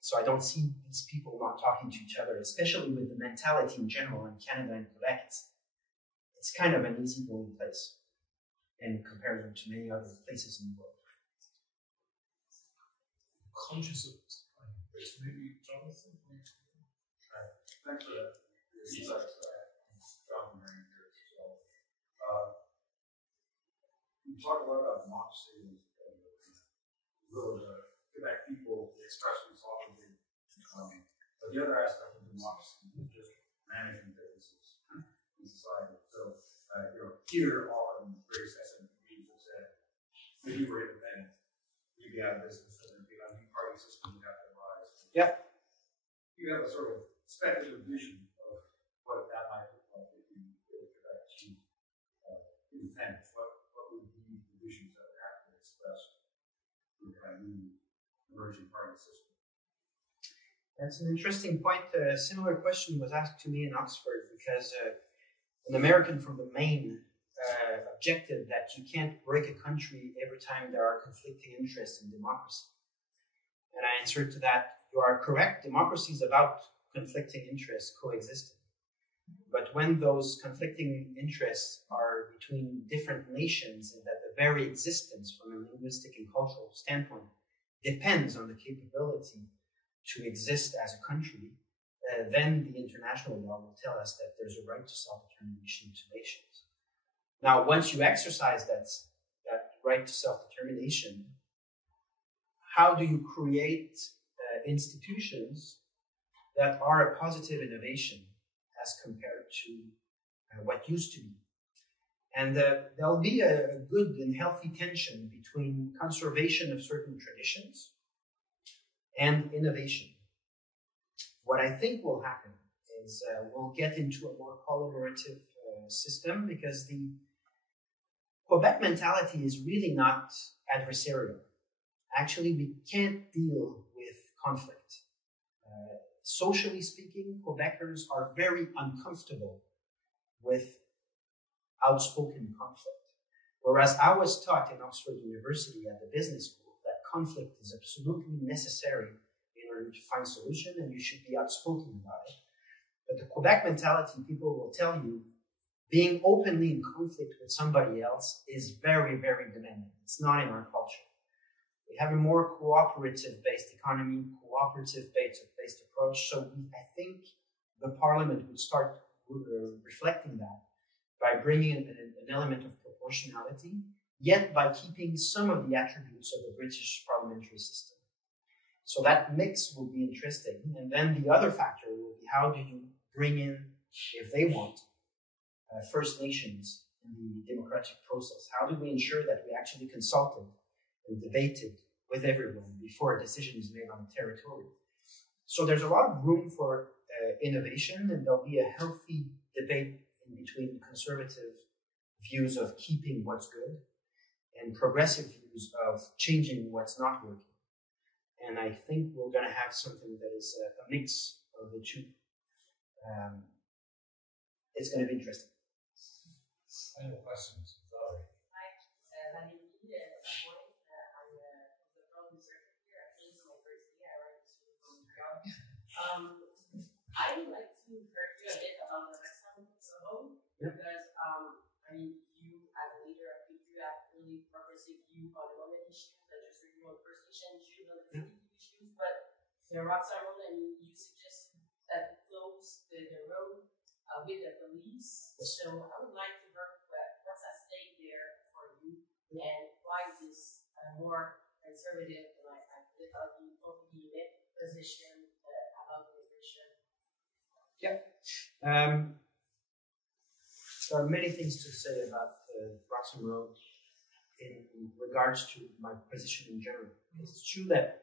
So I don't see these people not talking to each other, especially with the mentality in general in Canada and Quebec. It's kind of an easygoing place in comparison to many other places in the world. Conscious of this time, maybe Jonathan? Thanks for that. Insights. Jonathan Marion here as well. We talk a lot about democracy and the Quebec people express sovereignty. But the other aspect of democracy is just managing businesses in society. So, here often various SMEs have said, if we were independent, we'd be out of business, and there'd be a new party system would have to arise. Yep. You have a sort of speculative vision of what that might look like if you could achieve independence. What would be the visions that would have to be expressed with a new emerging party system? That's an interesting point. A similar question was asked to me in Oxford because an American from the Maine objected that you can't break a country every time there are conflicting interests in democracy. And I answered to that, you are correct, democracy is about conflicting interests coexisting. But when those conflicting interests are between different nations and that the very existence from a linguistic and cultural standpoint depends on the capability to exist as a country, then the international law will tell us that there's a right to self-determination to nations. Now, once you exercise that right to self-determination, how do you create institutions that are a positive innovation as compared to what used to be? And there'll be a good and healthy tension between conservation of certain traditions and innovation. What I think will happen is we'll get into a more collaborative system, because the Quebec mentality is really not adversarial. Actually, we can't deal with conflict. Socially speaking, Quebecers are very uncomfortable with outspoken conflict. Whereas I was taught in Oxford University at the business school that conflict is absolutely necessary in order to find solution, and you should be outspoken about it. But the Quebec mentality, people will tell you, being openly in conflict with somebody else is very, very demanding. It's not in our culture. We have a more cooperative-based economy, cooperative-based approach. So I think the Parliament would start reflecting that by bringing in an element of proportionality, yet by keeping some of the attributes of the British parliamentary system. So that mix will be interesting. And then the other factor will be, how do you bring in, if they want, First Nations in the democratic process? How do we ensure that we actually consulted and debated with everyone before a decision is made on the territory? So there's a lot of room for innovation, and there'll be a healthy debate in between conservative views of keeping what's good and progressive views of changing what's not working. And I think we're going to have something that is a mix of the two. It's going to be interesting. Any questions? Sorry. Hi, my name is Ida. I'm the program researcher here. I think it's my first year. I write this from Montreal. I would like to encourage you a bit about the next time alone, because you as a leader, I think you have really progressive view on women issues, not just review on First Nation issues, on the issues, but the rocks are on, and you suggest that close the road with the police. So I would like to hear what's at stake there for you, and why this more conservative, like the open position about immigration. Yeah. There are many things to say about Roxham Road in regards to my position in general. It's true that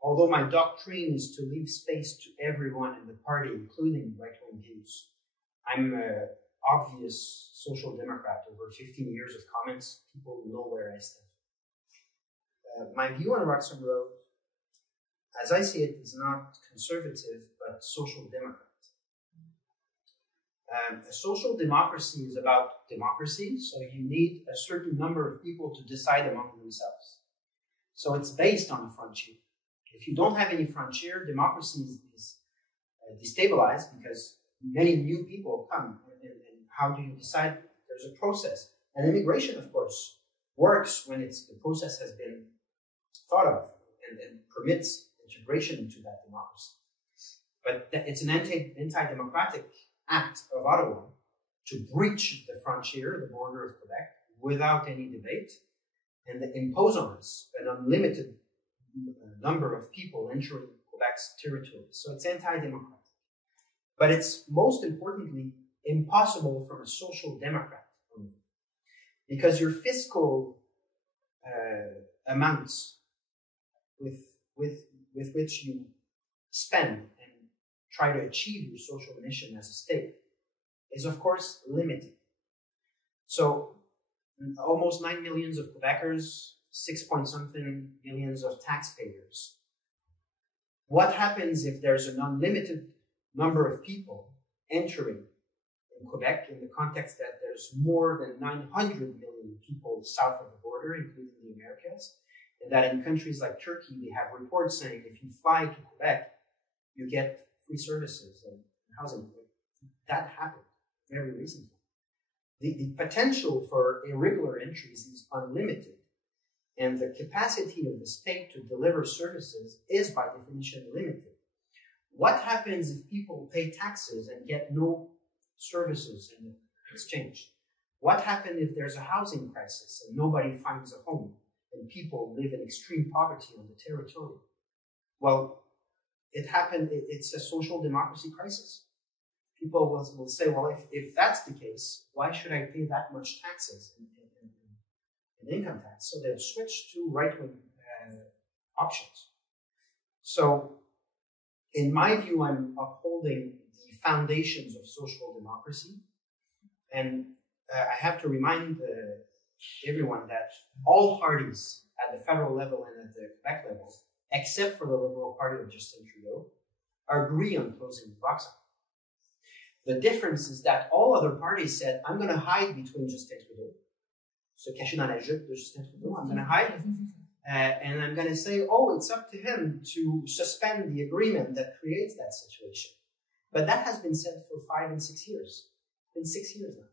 although my doctrine is to leave space to everyone in the party, including right-wing views, I'm an obvious social democrat. Over 15 years of comments, people know where I stand. My view on Roxham Road, as I see it, is not conservative, but social democrat. A social democracy is about democracy, so you need a certain number of people to decide among themselves. So it's based on a frontier. If you don't have any frontier, democracy is destabilized because many new people come. And how do you decide? There's a process. And immigration, of course, works when the process has been thought of and permits integration into that democracy. But it's an anti-democratic act of Ottawa to breach the frontier, the border of Quebec, without any debate, and impose on us an unlimited number of people entering Quebec's territory. So it's anti-democratic. But it's most importantly impossible from a social democrat point of view, because your fiscal amounts with which you spend and try to achieve your social mission as a state is, of course, limited. So almost 9 million of Quebecers, 6-point-something millions of taxpayers. What happens if there's an unlimited number of people entering in Quebec in the context that there's more than 900 million people south of the border, including the Americas, and that in countries like Turkey, they have reports saying if you fly to Quebec, you get free services and housing. That happened very recently. The potential for irregular entries is unlimited, and the capacity of the state to deliver services is by definition limited. What happens if people pay taxes and get no services in exchange? What happens if there's a housing crisis and nobody finds a home and people live in extreme poverty on the territory? Well, it happened. It's a social democracy crisis. People will say, well, if that's the case, why should I pay that much taxes in income tax? So they'll switch to right-wing options. So in my view, I'm upholding the foundations of social democracy. And I have to remind everyone that all parties at the federal level and at the Quebec level, except for the Liberal Party of Justin Trudeau, agree on closing Roxham. The difference is that all other parties said, I'm going to hide between Justin Trudeau. Se cacher dans la jupe de Justin Trudeau, I'm going to hide. And I'm going to say, oh, it's up to him to suspend the agreement that creates that situation. But that has been said for 5 and 6 years. It's been 6 years now.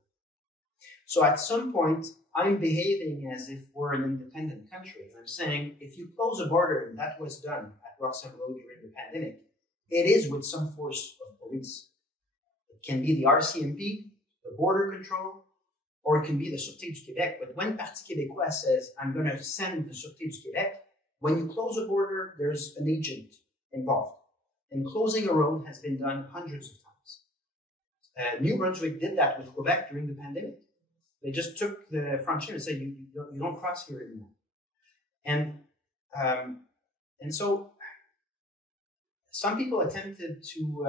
So at some point, I'm behaving as if we're an independent country. I'm saying, if you close a border, and that was done at Roxham Road during the pandemic, it is with some force of police. It can be the RCMP, the border control, or it can be the Sûreté du Québec. But when Parti québécois says, I'm going to send the Sûreté du Québec, when you close a border, there's an agent involved. And closing a road has been done hundreds of times. New Brunswick did that with Quebec during the pandemic. They just took the frontier and said, you don't cross here anymore. And so some people attempted to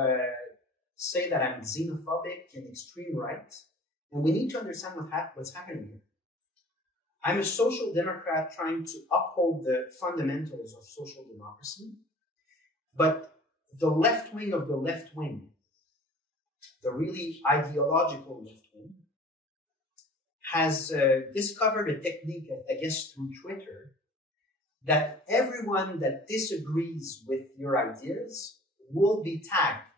say that I'm xenophobic and extreme right. And we need to understand what's happening here. I'm a social democrat trying to uphold the fundamentals of social democracy. But the left wing of the left wing, the really ideological left wing, has discovered a technique, I guess through Twitter, that everyone that disagrees with your ideas will be tagged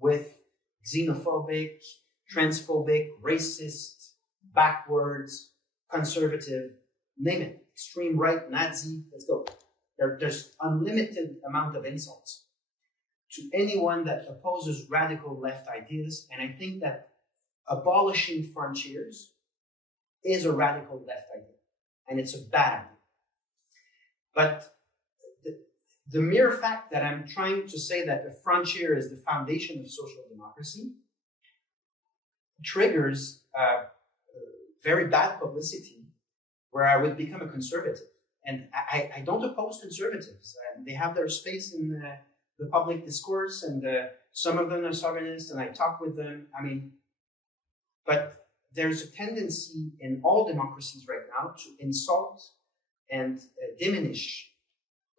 with xenophobic, transphobic, racist, backwards, conservative, name it, extreme right, Nazi, let's go. There's unlimited amount of insults. to anyone that opposes radical left ideas, and I think that abolishing frontiers is a radical left idea, and it's a bad idea. But the mere fact that I'm trying to say that the frontier is the foundation of social democracy triggers very bad publicity where I would become a conservative. And I don't oppose conservatives. They have their space in the public discourse, and some of them are sovereignists, and I talk with them. I mean, but there's a tendency in all democracies right now to insult and diminish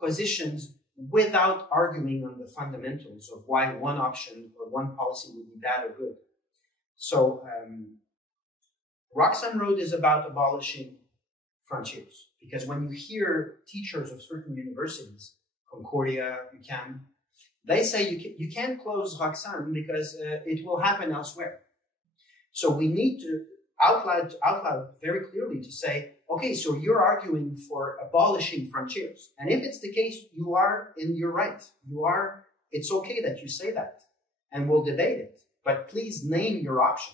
positions without arguing on the fundamentals of why one option or one policy would be bad or good. So Roxham Road is about abolishing frontiers, because when you hear teachers of certain universities, Concordia, UQAM, they say you can't close Roxham because it will happen elsewhere. So we need to out loud very clearly to say, okay, so you're arguing for abolishing frontiers. And if it's the case, you are in your right. It's okay that you say that, and we'll debate it. But please name your option.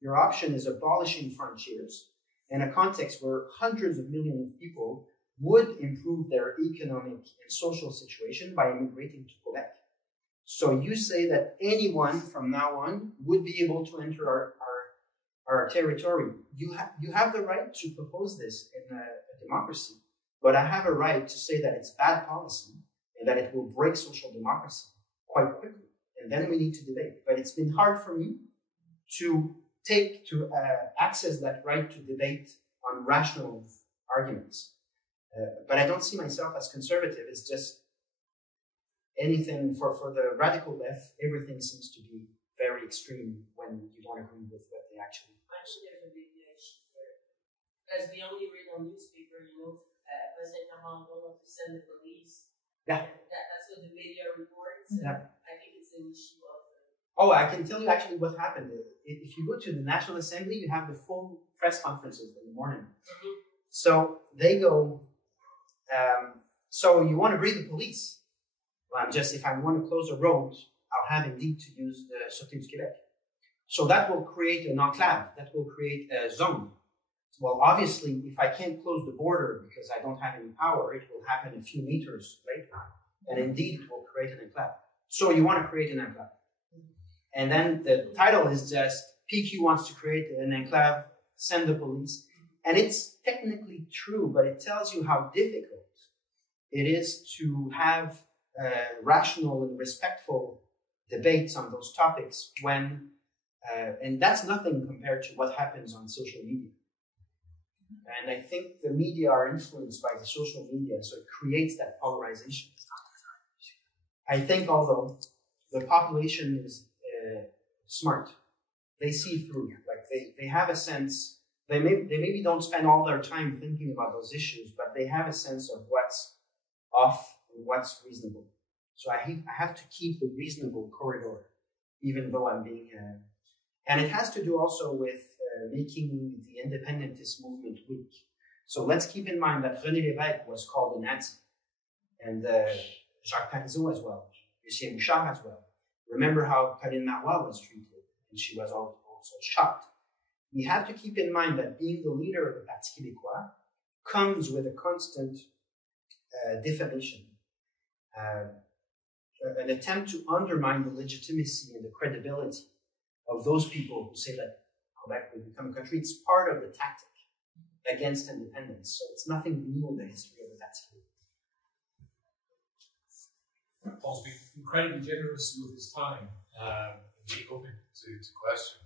Your option is abolishing frontiers in a context where hundreds of millions of people would improve their economic and social situation by immigrating to Quebec. So you say that anyone from now on would be able to enter our territory. You have the right to propose this in a democracy, but I have a right to say that it's bad policy and that it will break social democracy quite quickly. And then we need to debate. But it's been hard for me to access that right to debate on rational arguments. But I don't see myself as conservative. It's just anything for the radical left, everything seems to be very extreme when you don't agree with what they actually. Actually, there's a deviation there. As we only read on newspaper, President Plamondon wanted to send the police. Yeah. That's what the media reports. Yeah. I think it's an issue of. Oh, I can tell you actually what happened. If you go to the National Assembly, you have the full press conferences in the morning. Mm-hmm. So they go, so you want to bring the police? Well, if I want to close a road, I'll have indeed to use the Sûreté du Québec. So that will create an enclave, that will create a zone. Well, obviously, if I can't close the border because I don't have any power, it will happen a few meters later. And indeed, it will create an enclave. So you want to create an enclave. And then the title is just, PQ wants to create an enclave, send the police. And it's technically true, but it tells you how difficult it is to have rational and respectful debates on those topics when, and that's nothing compared to what happens on social media. And I think the media are influenced by the social media, so it creates that polarization. I think although the population is smart, they see through, like they have a sense, they maybe don't spend all their time thinking about those issues, but they have a sense of what's off and what's reasonable. So I have to keep the reasonable corridor, even though I'm being, and it has to do also with making the independentist movement weak. So let's keep in mind that René Lévesque was called a Nazi, and Jacques Parizeau as well, Lucien Bouchard as well. Remember how Pauline Marois was treated, and she was also shocked. We have to keep in mind that being the leader of the Parti Québécois comes with a constant defamation, an attempt to undermine the legitimacy and the credibility of those people who say that Quebec will become a country. It's part of the tactic against independence. So it's nothing new in the history of the Parti. Paul's been incredibly generous with his time, being open to question.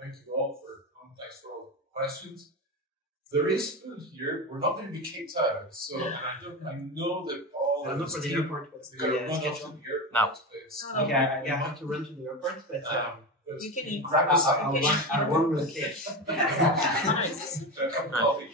Thank you all for coming. Thanks for all the questions. There is food here. We're not going to be kicked out. So, and I know that Paul. I don't know for the airport. What's the schedule? No. Okay, I have to run to the airport, but you can eat. I'll run with the cake. Coffee.